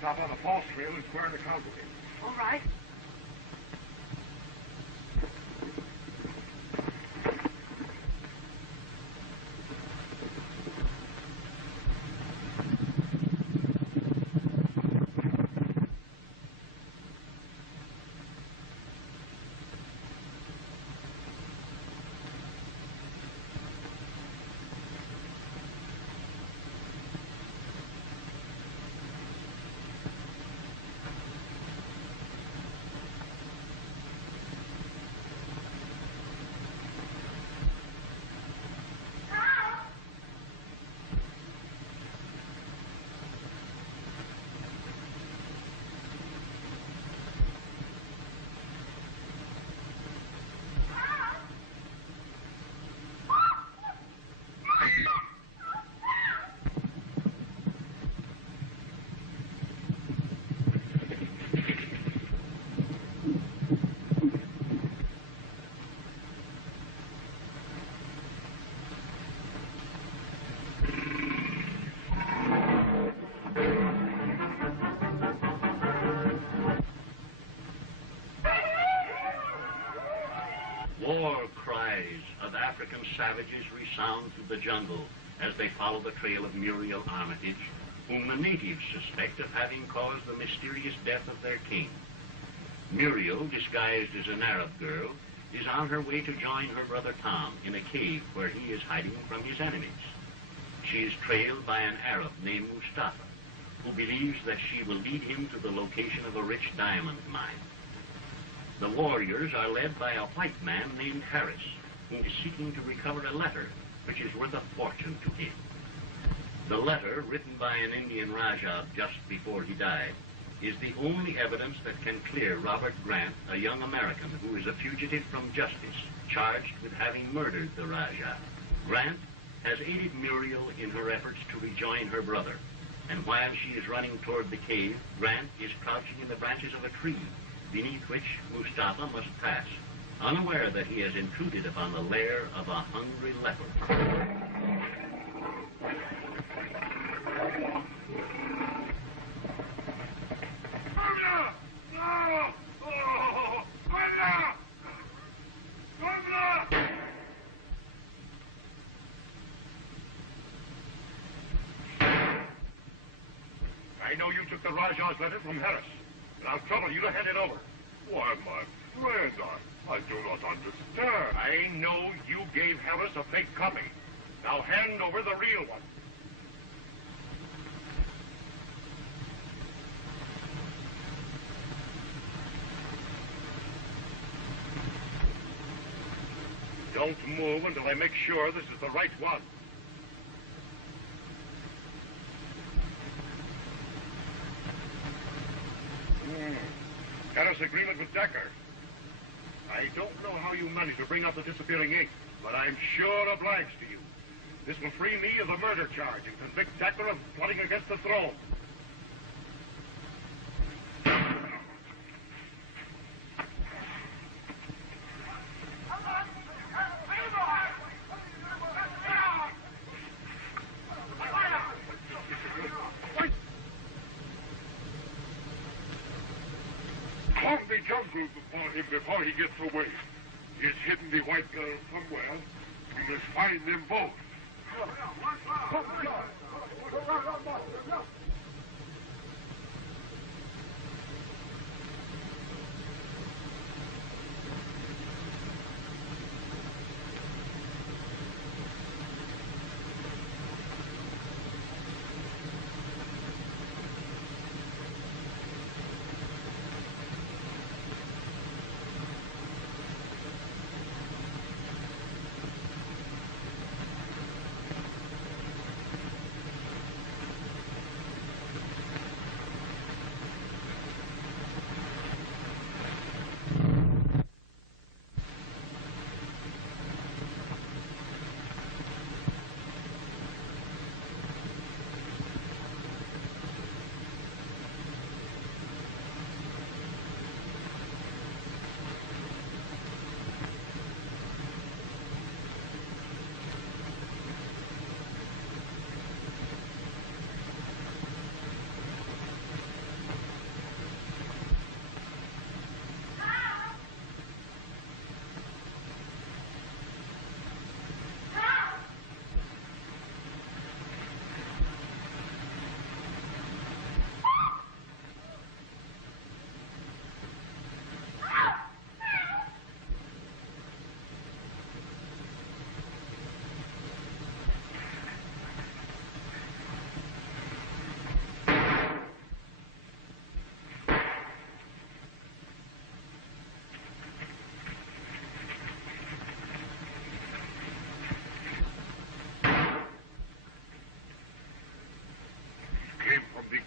Mustapha, the false trail is square in the Congo. All right. War cries of African savages resound through the jungle as they follow the trail of Muriel Armitage, whom the natives suspect of having caused the mysterious death of their king. Muriel, disguised as an Arab girl, is on her way to join her brother Tom in a cave where he is hiding from his enemies. She is trailed by an Arab named Mustapha, who believes that she will lead him to the location of a rich diamond mine. The warriors are led by a white man named Harris, who is seeking to recover a letter which is worth a fortune to him. The letter, written by an Indian Rajah just before he died, is the only evidence that can clear Robert Grant, a young American who is a fugitive from justice, charged with having murdered the Rajah. Grant has aided Muriel in her efforts to rejoin her brother, and while she is running toward the cave, Grant is crouching in the branches of a tree, beneath which Mustapha must pass, unaware that he has intruded upon the lair of a hungry leopard. I know you took the Rajah's letter from Harris, and I'll trouble you to hand it over. Why, my friend, I do not understand. I know you gave Harris a fake copy. Now hand over the real one. Don't move until I make sure this is the right one. Harris' agreement with Decker. I don't know how you managed to bring out the disappearing ink, but I'm sure obliged to you. This will free me of the murder charge and convict Decker of plotting against the throne. Before he gets away. He has hidden the white girl somewhere. We must find them both.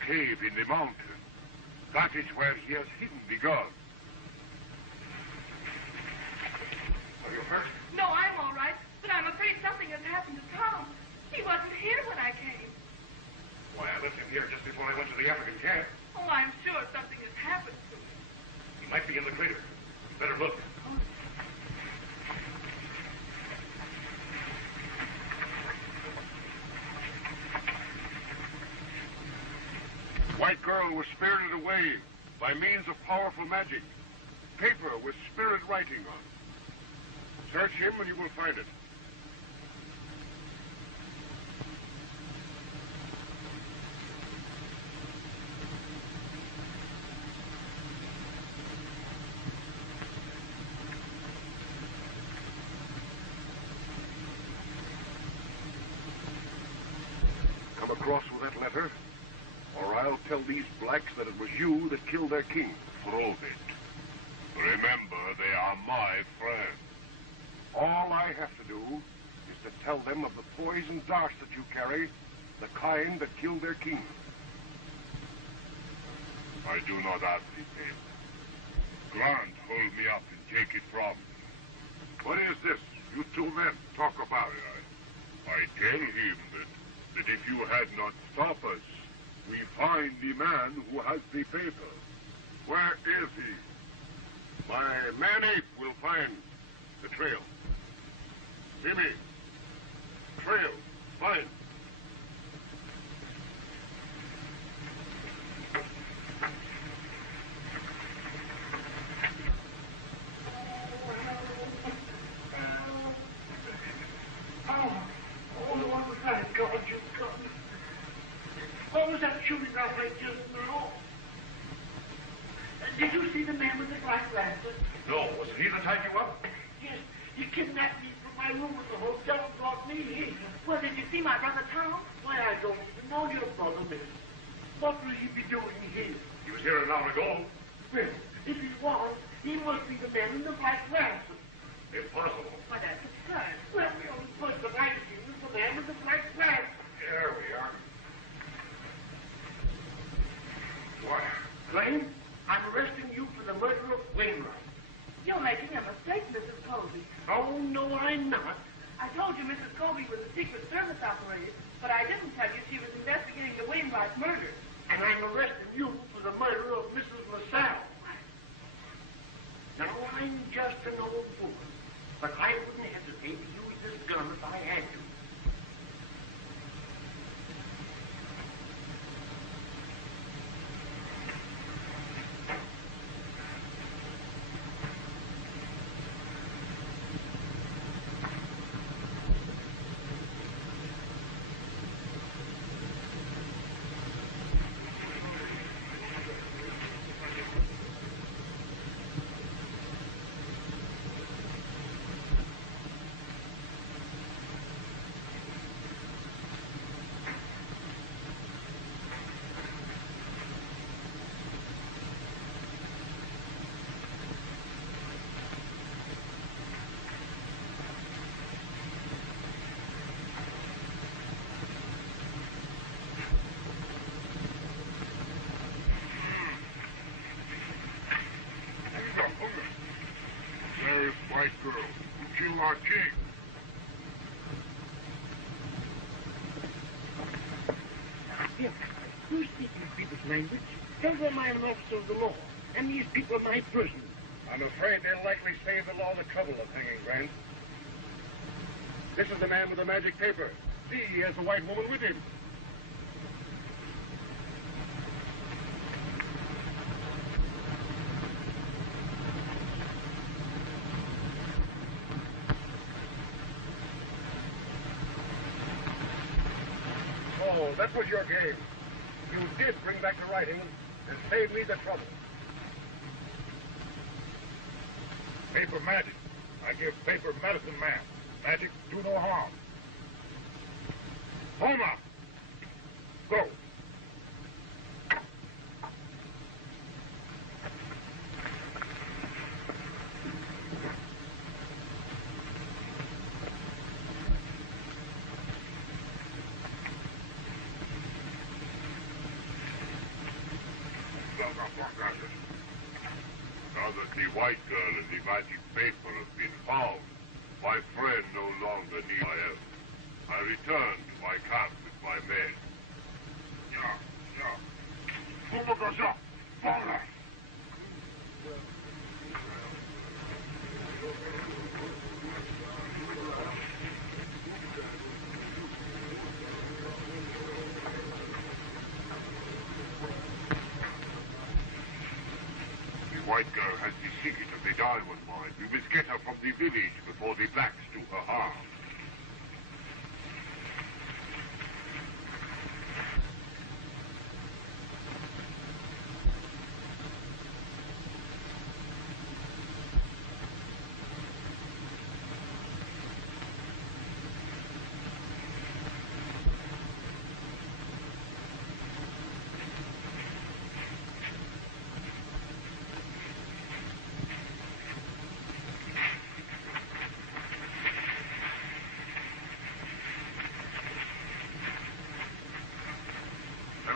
Cave in the mountain. That is where he has hidden the girl. Are you hurt? No, I'm all right, but I'm afraid something has happened to Tom. He wasn't here when I came. Why, I left him here just before I went to the African camp. Oh, I'm sure something has happened to him. He might be in the crater. You better look. Oh. White girl was spirited away by means of powerful magic. Paper with spirit writing on. Search him and you will find it. Come across with that letter, or I'll tell these blacks that it was you that killed their king. Prove it. Remember, they are my friends. All I have to do is to tell them of the poisoned darts that you carry, the kind that killed their king. I do not ask the favor. Grant hold me up and take it from me. What is this you two men talk about? I tell him that if you had not stopped us, we find the man who has the paper. Where is he? My man-ape will find the trail. See me. Trail. Find. What was that shooting off like just now? Did you see the man with the black lantern? No, was it he that tied you up? Yes, he kidnapped me from my room at the hotel and brought me here. Well, did you see my brother Tom? Why, I don't even know your brother, miss. What will he be doing here? He was here an hour ago. Well, if he was, he must be the man in the black lantern. Impossible. Why, that's absurd. Well, the only person I see is the man with the black lantern. There we are. What? Blaine, I'm arresting you for the murder of Wainwright. You're making a mistake, Mrs. Colby. Oh, no, I'm not. I told you Mrs. Colby was a Secret Service operative, but I didn't tell you she was investigating the Wainwright murder. And I'm arresting you for the murder of Mrs. LaSalle. Now, I'm just an old fool, but I wouldn't hesitate to use this gun if I had to. White girl who killed our king. Yes, you speak in people's language. Tell them I'm an officer of the law, and these people are my prisoners. I'm afraid they'll likely save the law the trouble of hanging, Grant. This is the man with the magic paper. See, he has a white woman with him. Oh, that was your game. You did bring back the writing and save me the trouble. Paper magic. I give paper medicine man. Magic do no harm. Homer! Go. Now that the white girl and the magic paper have been found, my friend no longer needs my help. I return to my camp with my men. The white girl has the secret of the diamond mine. We must get her from the village before the blacks do her harm.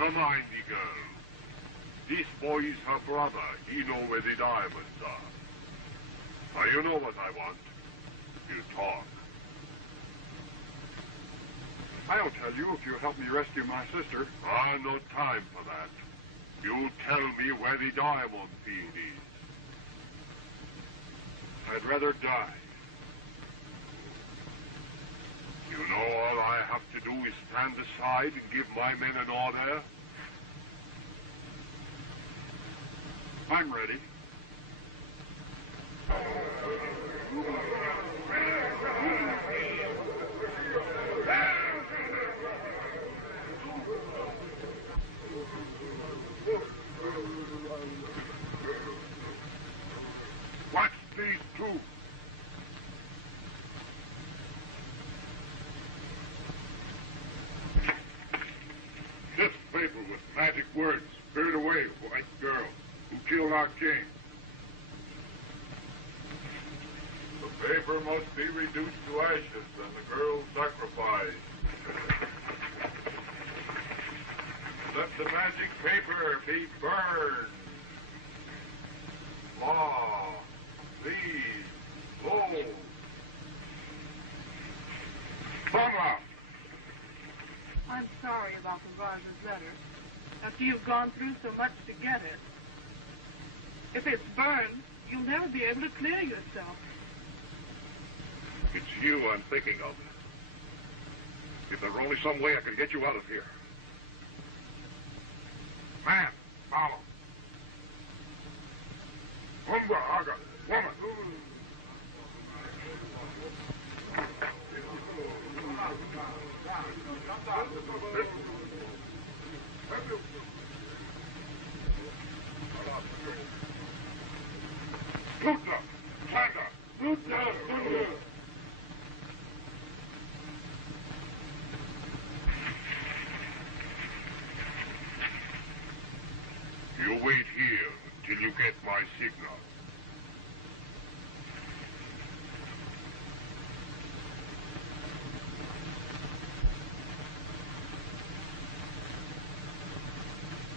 Never mind the girl. This boy is her brother. He know where the diamonds are. Now you know what I want. You talk. I'll tell you if you help me rescue my sister. No time for that. You tell me where the diamond field is. I'd rather die. You know all I have to do is stand aside and give my men an order? I'm ready. What's these two? This paper with magic words. Spirit away, white girl, who killed our king. The paper must be reduced to ashes and the girl sacrificed. Let the magic paper be burned. Law, please, go. Bummer! I'm sorry about the Raja's letter. After you've gone through so much to get it. If it's burned, you'll never be able to clear yourself. It's you I'm thinking of. If there were only some way I could get you out of here. Man, follow. Umbra, Aga, woman. Luta, Santa, Luta, Luta. You wait here until you get my signal.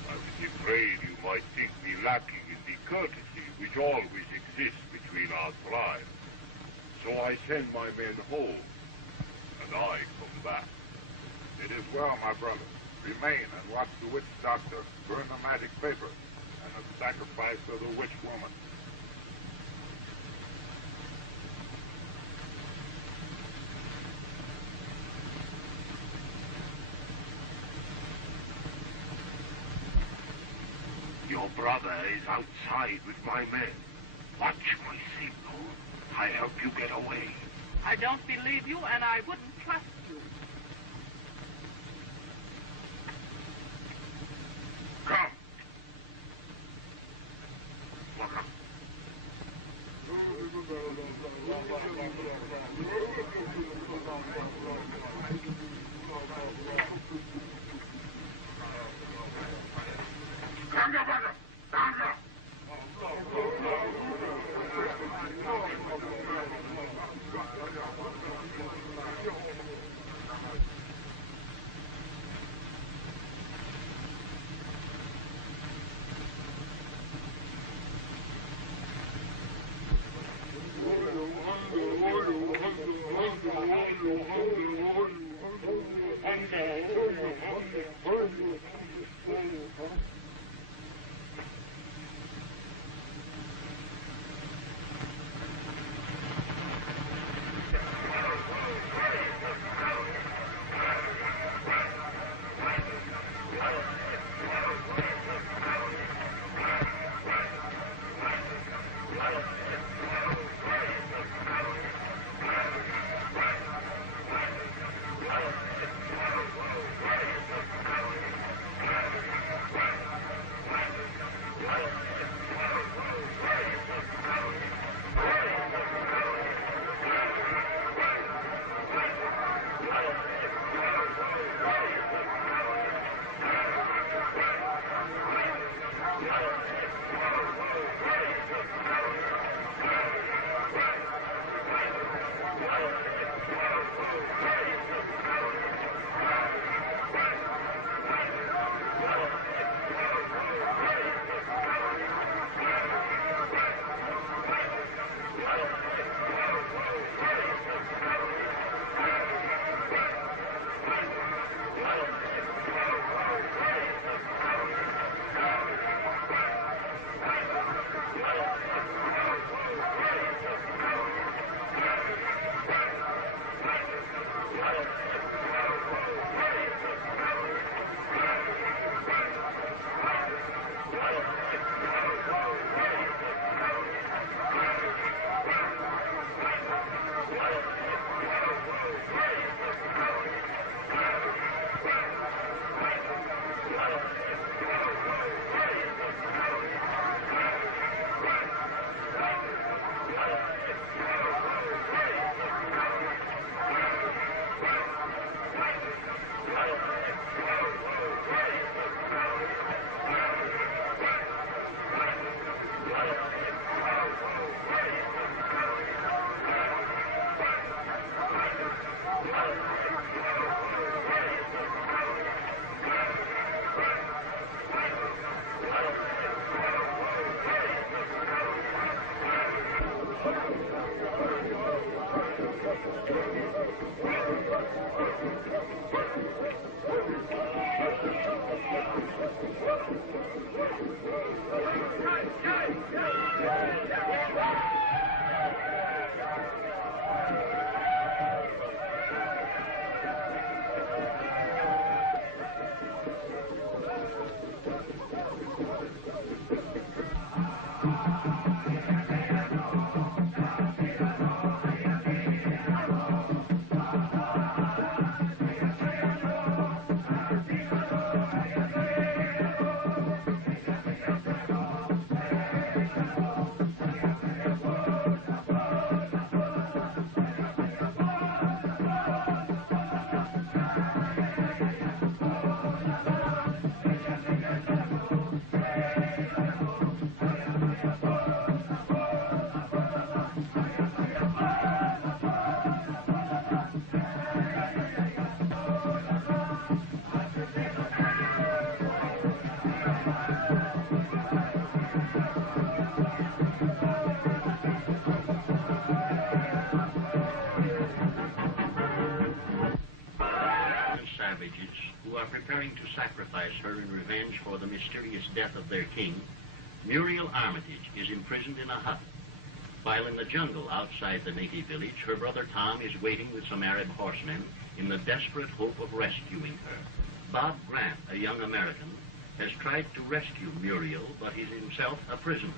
I was afraid you might think me lacking in the courtesy which always exists between our tribes. So I send my men home, and I come back. It is well, my brother. Remain and watch the witch doctor burn the magic paper and the sacrifice of the witch woman. Your brother is outside with my men. Watch my signal. I help you get away. I don't believe you, and I wouldn't trust you. Come. Look up. Ganga, Ganga, Ganga. Preparing to sacrifice her in revenge for the mysterious death of their king, Muriel Armitage is imprisoned in a hut. While in the jungle outside the native village, her brother Tom is waiting with some Arab horsemen in the desperate hope of rescuing her. Bob Grant, a young American, has tried to rescue Muriel, but is himself a prisoner.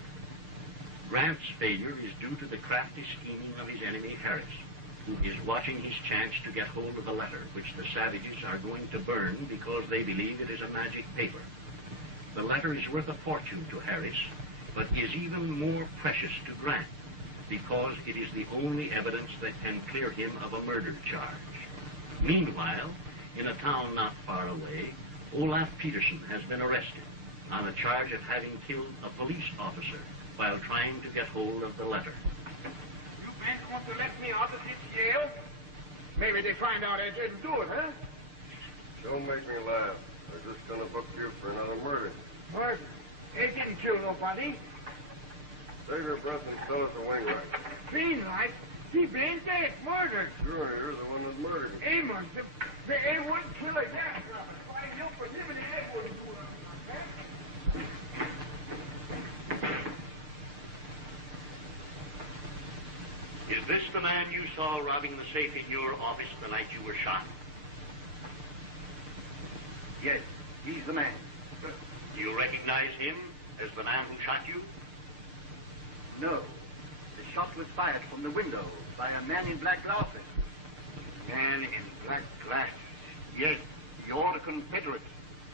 Grant's failure is due to the crafty scheming of his enemy Harris, who is watching his chance to get hold of a letter which the savages are going to burn because they believe it is a magic paper. The letter is worth a fortune to Harris, but is even more precious to Grant because it is the only evidence that can clear him of a murder charge. Meanwhile, in a town not far away, Olaf Peterson has been arrested on a charge of having killed a police officer while trying to get hold of the letter. Men want to let me out of this jail? Maybe they find out I didn't do it, huh? Don't make me laugh. They're just gonna book you for another murder. Murder? They didn't kill nobody. Save your breath and tell us a Wainwright. Wainwright? He been dead, murdered. Sure, you're the one that murdered him. Amos, they wouldn't kill a damn brother. If I knew for him, they wouldn't do it. Is this the man you saw robbing the safe in your office the night you were shot? Yes, he's the man. Do you recognize him as the man who shot you? No. The shot was fired from the window by a man in black glasses. Man in black glasses? Yes, you're the Confederate.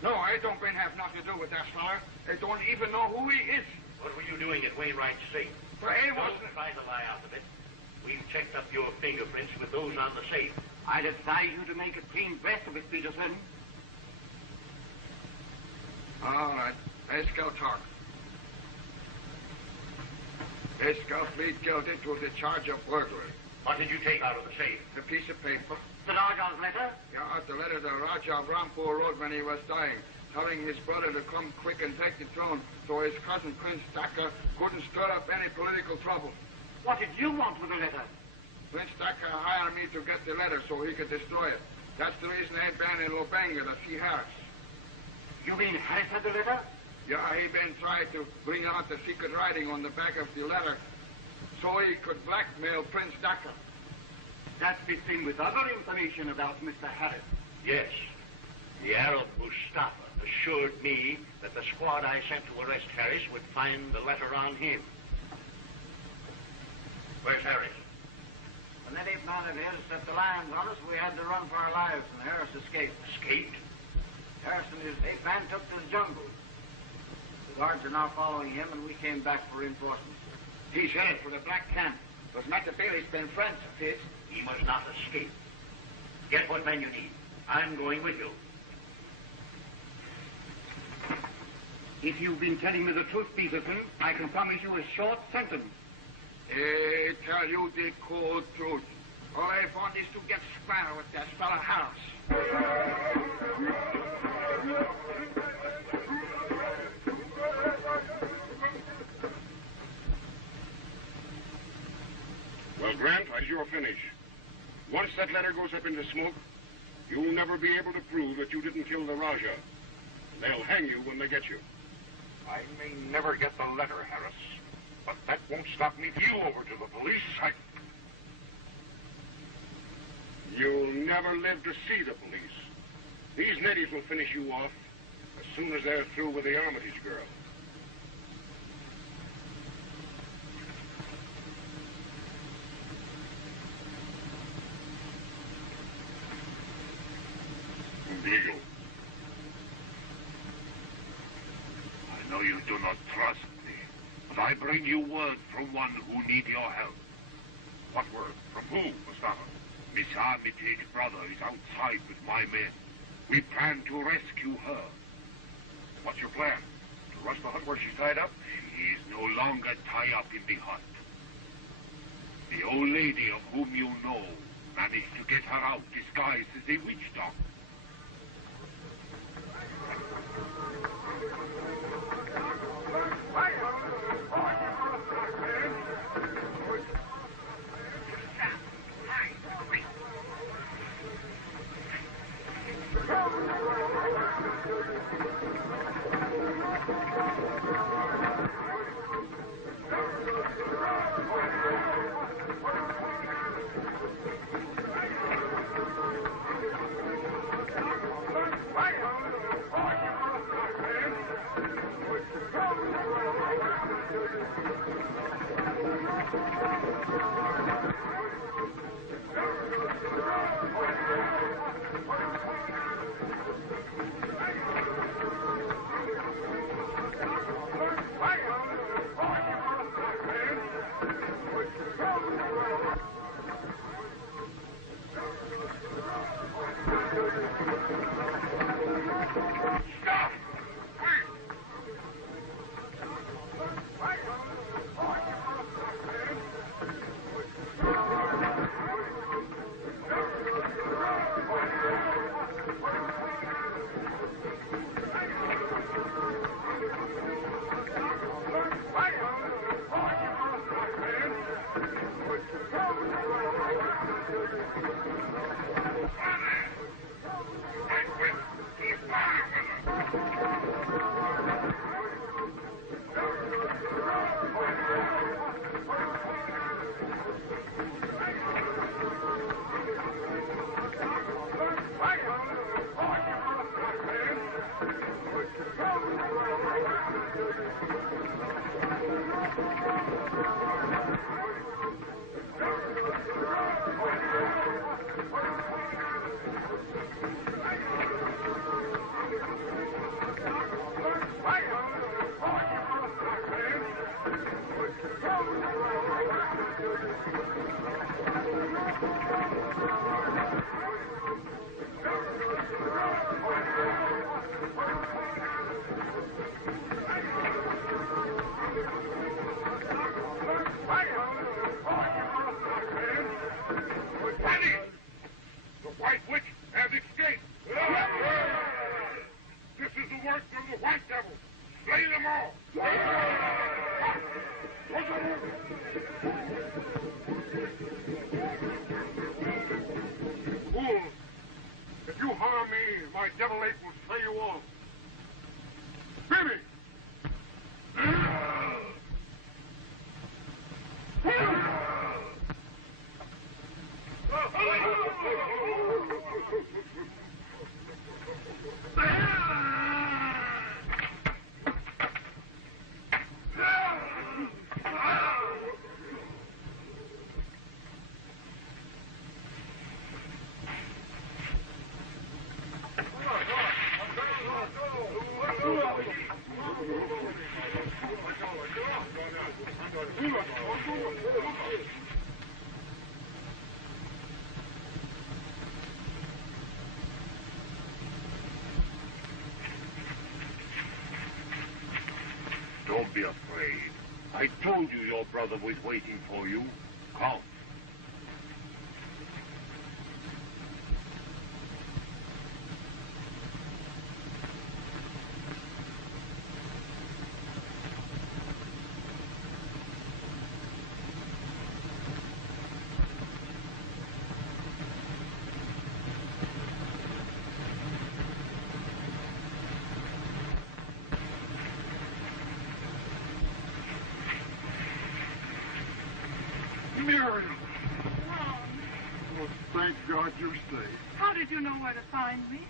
No, I don't have nothing to do with that fella. I don't even know who he is. What were you doing at Wainwright's safe? But I wasn't. Don't try to lie out of it. We've checked up your fingerprints with those on the safe. I'd advise you to make a clean breast of it, Peterson. All right, let's go talk. Let's go plead guilty to the charge of burglary. What did you take out of the safe? The piece of paper. The Raja's letter? Yeah, the letter the Raja of Rampur wrote when he was dying, telling his brother to come quick and take the throne so his cousin Prince Dacca couldn't stir up any political trouble. What did you want with the letter? Prince Dacca hired me to get the letter so he could destroy it. That's the reason I'd been in Lubanga to see Harris. You mean Harris had the letter? Yeah, he been trying to bring out the secret writing on the back of the letter so he could blackmail Prince Dacca. That fits in with other information about Mr. Harris. Yes. The Arab Mustapha assured me that the squad I sent to arrest Harris would find the letter on him. Where's Harris? When that ape man of his set the lions on us, we had to run for our lives, and Harris escaped. Escaped? Harris and his ape man took to the jungle. The guards are now following him, and we came back for reinforcements. He's headed for the Black Camp. Those Machiavelli's been friends of his. He must not escape. Get what men you need. I'm going with you. If you've been telling me the truth, Peterson, I can promise you a short sentence. I tell you the cold truth. All I want is to get square with that fella Harris. Well, Grant, as you're finished. Once that letter goes up into smoke, you'll never be able to prove that you didn't kill the Raja. They'll hang you when they get you. I may never get the letter, Harris, but that won't stop me if you over to the police. You'll never live to see the police. These natives will finish you off as soon as they're through with the Armitage girl. Umbilical. I know you do not trust me, but I bring you word from one who need your help. What word? From who, Mustapha? Miss Armitage's brother is outside with my men. We plan to rescue her. What's your plan? To rush the hut where she's tied up? She is no longer tied up in the hut. The old lady of whom you know managed to get her out disguised as a witch doctor. Don't be afraid. I told you your brother was waiting for you. Come. Muriel! Ron, Oh, thank God you're safe. how did you know where to find me?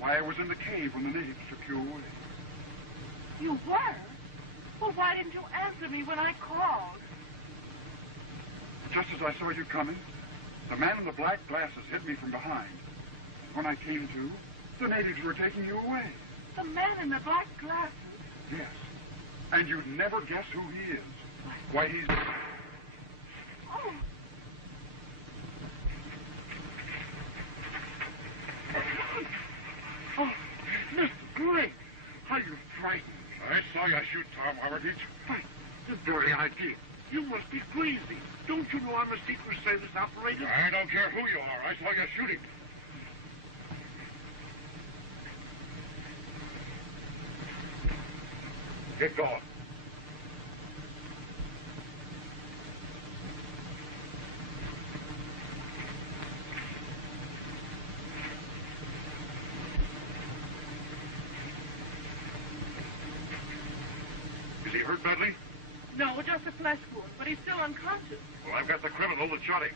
Why, I was in the cave when the natives took you away. You were? Well, why didn't you answer me when I called? Just as I saw you coming, the man in the black glasses hit me from behind. And when I came to, the natives were taking you away. The man in the black glasses? Yes. And you'd never guess who he is. Why, he's... Oh. Oh, Mr. Gray, how you frightened. I saw you shoot Tom Armitage. The very idea. You must be crazy. Don't you know I'm a Secret Service operator? I don't care who you are. I saw you shooting. Get going. Is he hurt badly? No, just a flesh wound, but he's still unconscious. Well, I've got the criminal that shot him.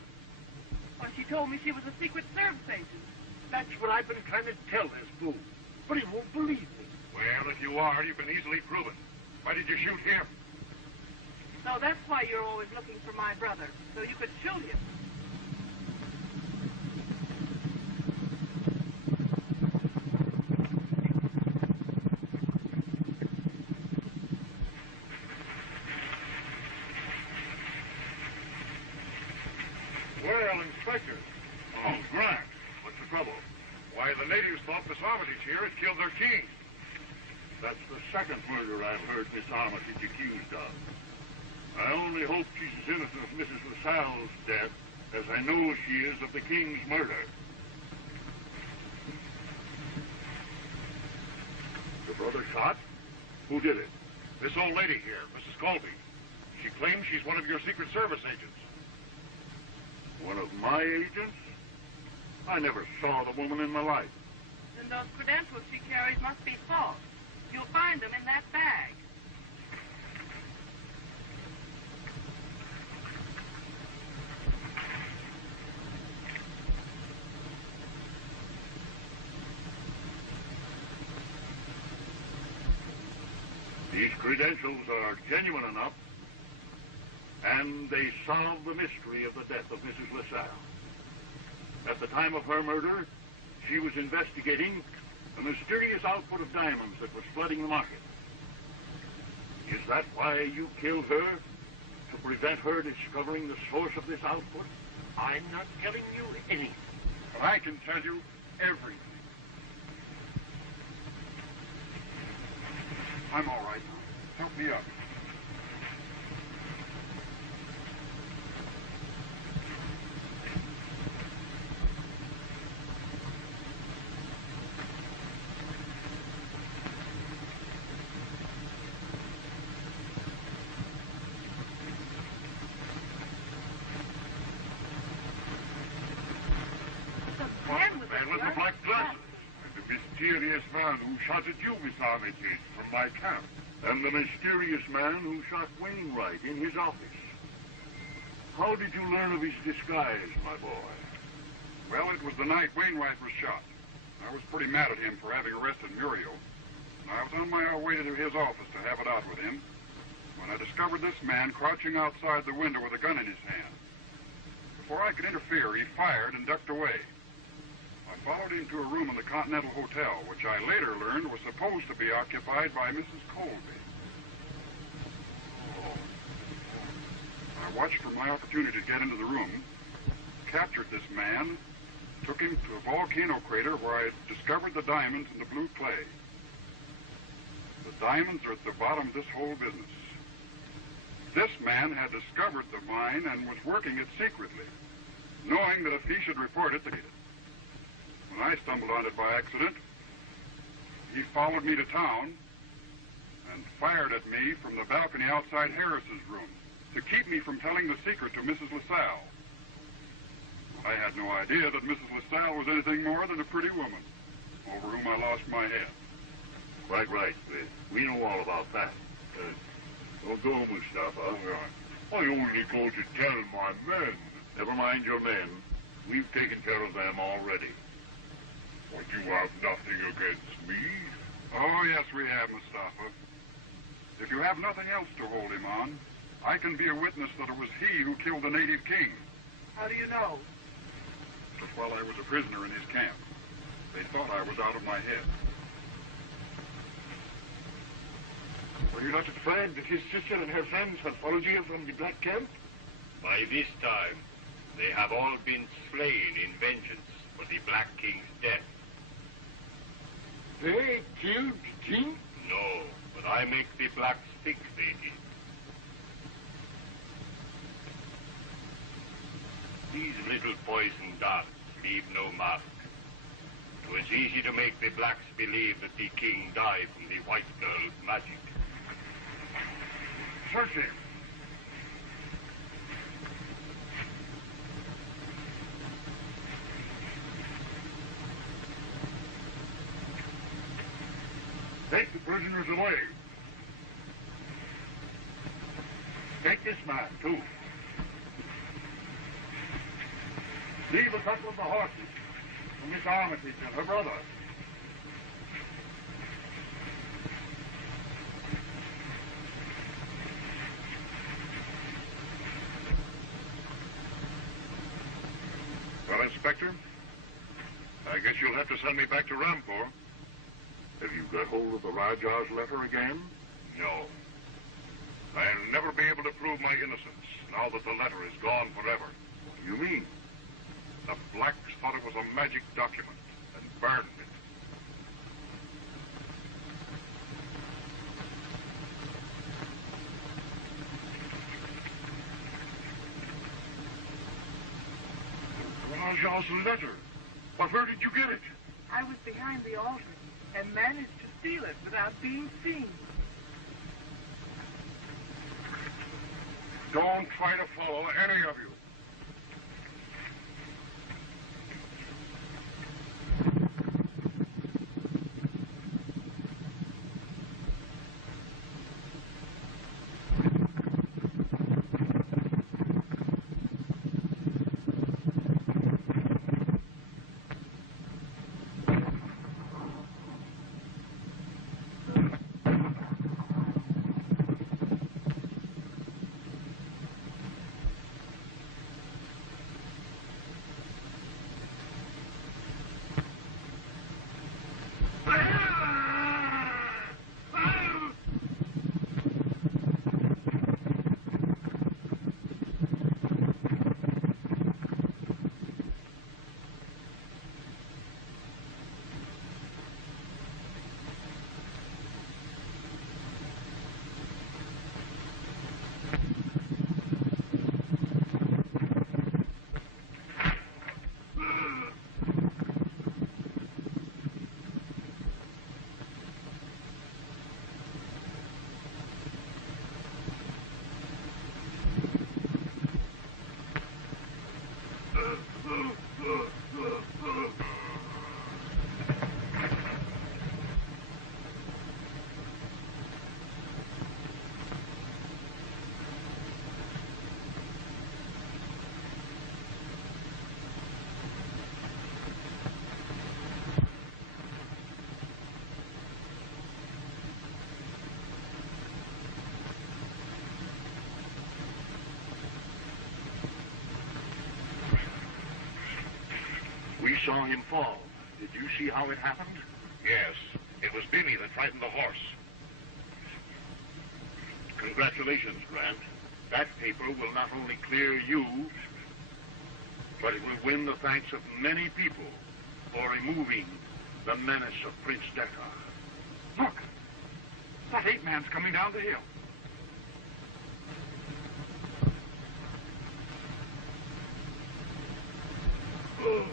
Well, she told me she was a Secret Service agent. That's what I've been trying to tell this fool. But he won't believe me. Well, if you are, you can easily prove it. Why did you shoot him? No, that's why you're always looking for my brother, so you could shoot him. Well, Inspector. Oh, Grant. What's the trouble? Why, the natives thought Miss Armitage here had killed their king. That's the second murder I've heard Miss Armitage accused of. I only hope she's as innocent of Mrs. LaSalle's death as I know she is of the king's murder. Your brother shot? Who did it? This old lady here, Mrs. Colby. She claims she's one of your Secret Service agents. One of my agents? I never saw the woman in my life. Then those credentials she carries must be false. You'll find them in that bag. These credentials are genuine enough, and they solve the mystery of the death of Mrs. LaSalle. At the time of her murder, she was investigating a mysterious output of diamonds that was flooding the market. Is that why you killed her? To prevent her discovering the source of this output? I'm not telling you anything. But I can tell you everything. I'm all right now. Help me up. Mysterious man who shot at you, Miss Armitage, from my camp. And the mysterious man who shot Wainwright in his office. How did you learn of his disguise, my boy? Well, it was the night Wainwright was shot. I was pretty mad at him for having arrested Muriel. I was on my way to his office to have it out with him when I discovered this man crouching outside the window with a gun in his hand. Before I could interfere, he fired and ducked away. I followed him to a room in the Continental Hotel, which I later learned was supposed to be occupied by Mrs. Colby. I watched for my opportunity to get into the room, captured this man, took him to a volcano crater where I discovered the diamonds in the blue clay. The diamonds are at the bottom of this whole business. This man had discovered the mine and was working it secretly, knowing that if he should report it, when I stumbled on it by accident, he followed me to town and fired at me from the balcony outside Harris's room to keep me from telling the secret to Mrs. LaSalle. I had no idea that Mrs. LaSalle was anything more than a pretty woman over whom I lost my head. Quite right. We know all about that. Go, Mustapha. All right. I only go to tell my men. Never mind your men. We've taken care of them already. But you have nothing against me. Oh, yes, we have, Mustapha. If you have nothing else to hold him on, I can be a witness that it was he who killed the native king. How do you know? Just while I was a prisoner in his camp. They thought I was out of my head. Were you not afraid that his sister and her friends had followed you from the Black Camp? By this time, they have all been slain in vengeance for the Black King's death. They killed the king? No, but I make the blacks think they did. These little poison darts leave no mark. It was easy to make the blacks believe that the king died from the white girl's magic. Search him. Take the prisoners away. Take this man, too. Leave a couple of the horses for Miss Armitage and her brother. Well, Inspector, I guess you'll have to send me back to Rampur. Have you got hold of the Rajah's letter again? No. I'll never be able to prove my innocence now that the letter is gone forever. What do you mean? The blacks thought it was a magic document and burned it. Rajah's letter. But where did you get it? I was behind the altar and managed to steal it without being seen. Don't try to follow any of you. We saw him fall. Did you see how it happened? Yes, it was Billy that frightened the horse. Congratulations, Grant. That paper will not only clear you, but it will win the thanks of many people for removing the menace of Prince Decca. Look! That ape man's coming down the hill. Oh.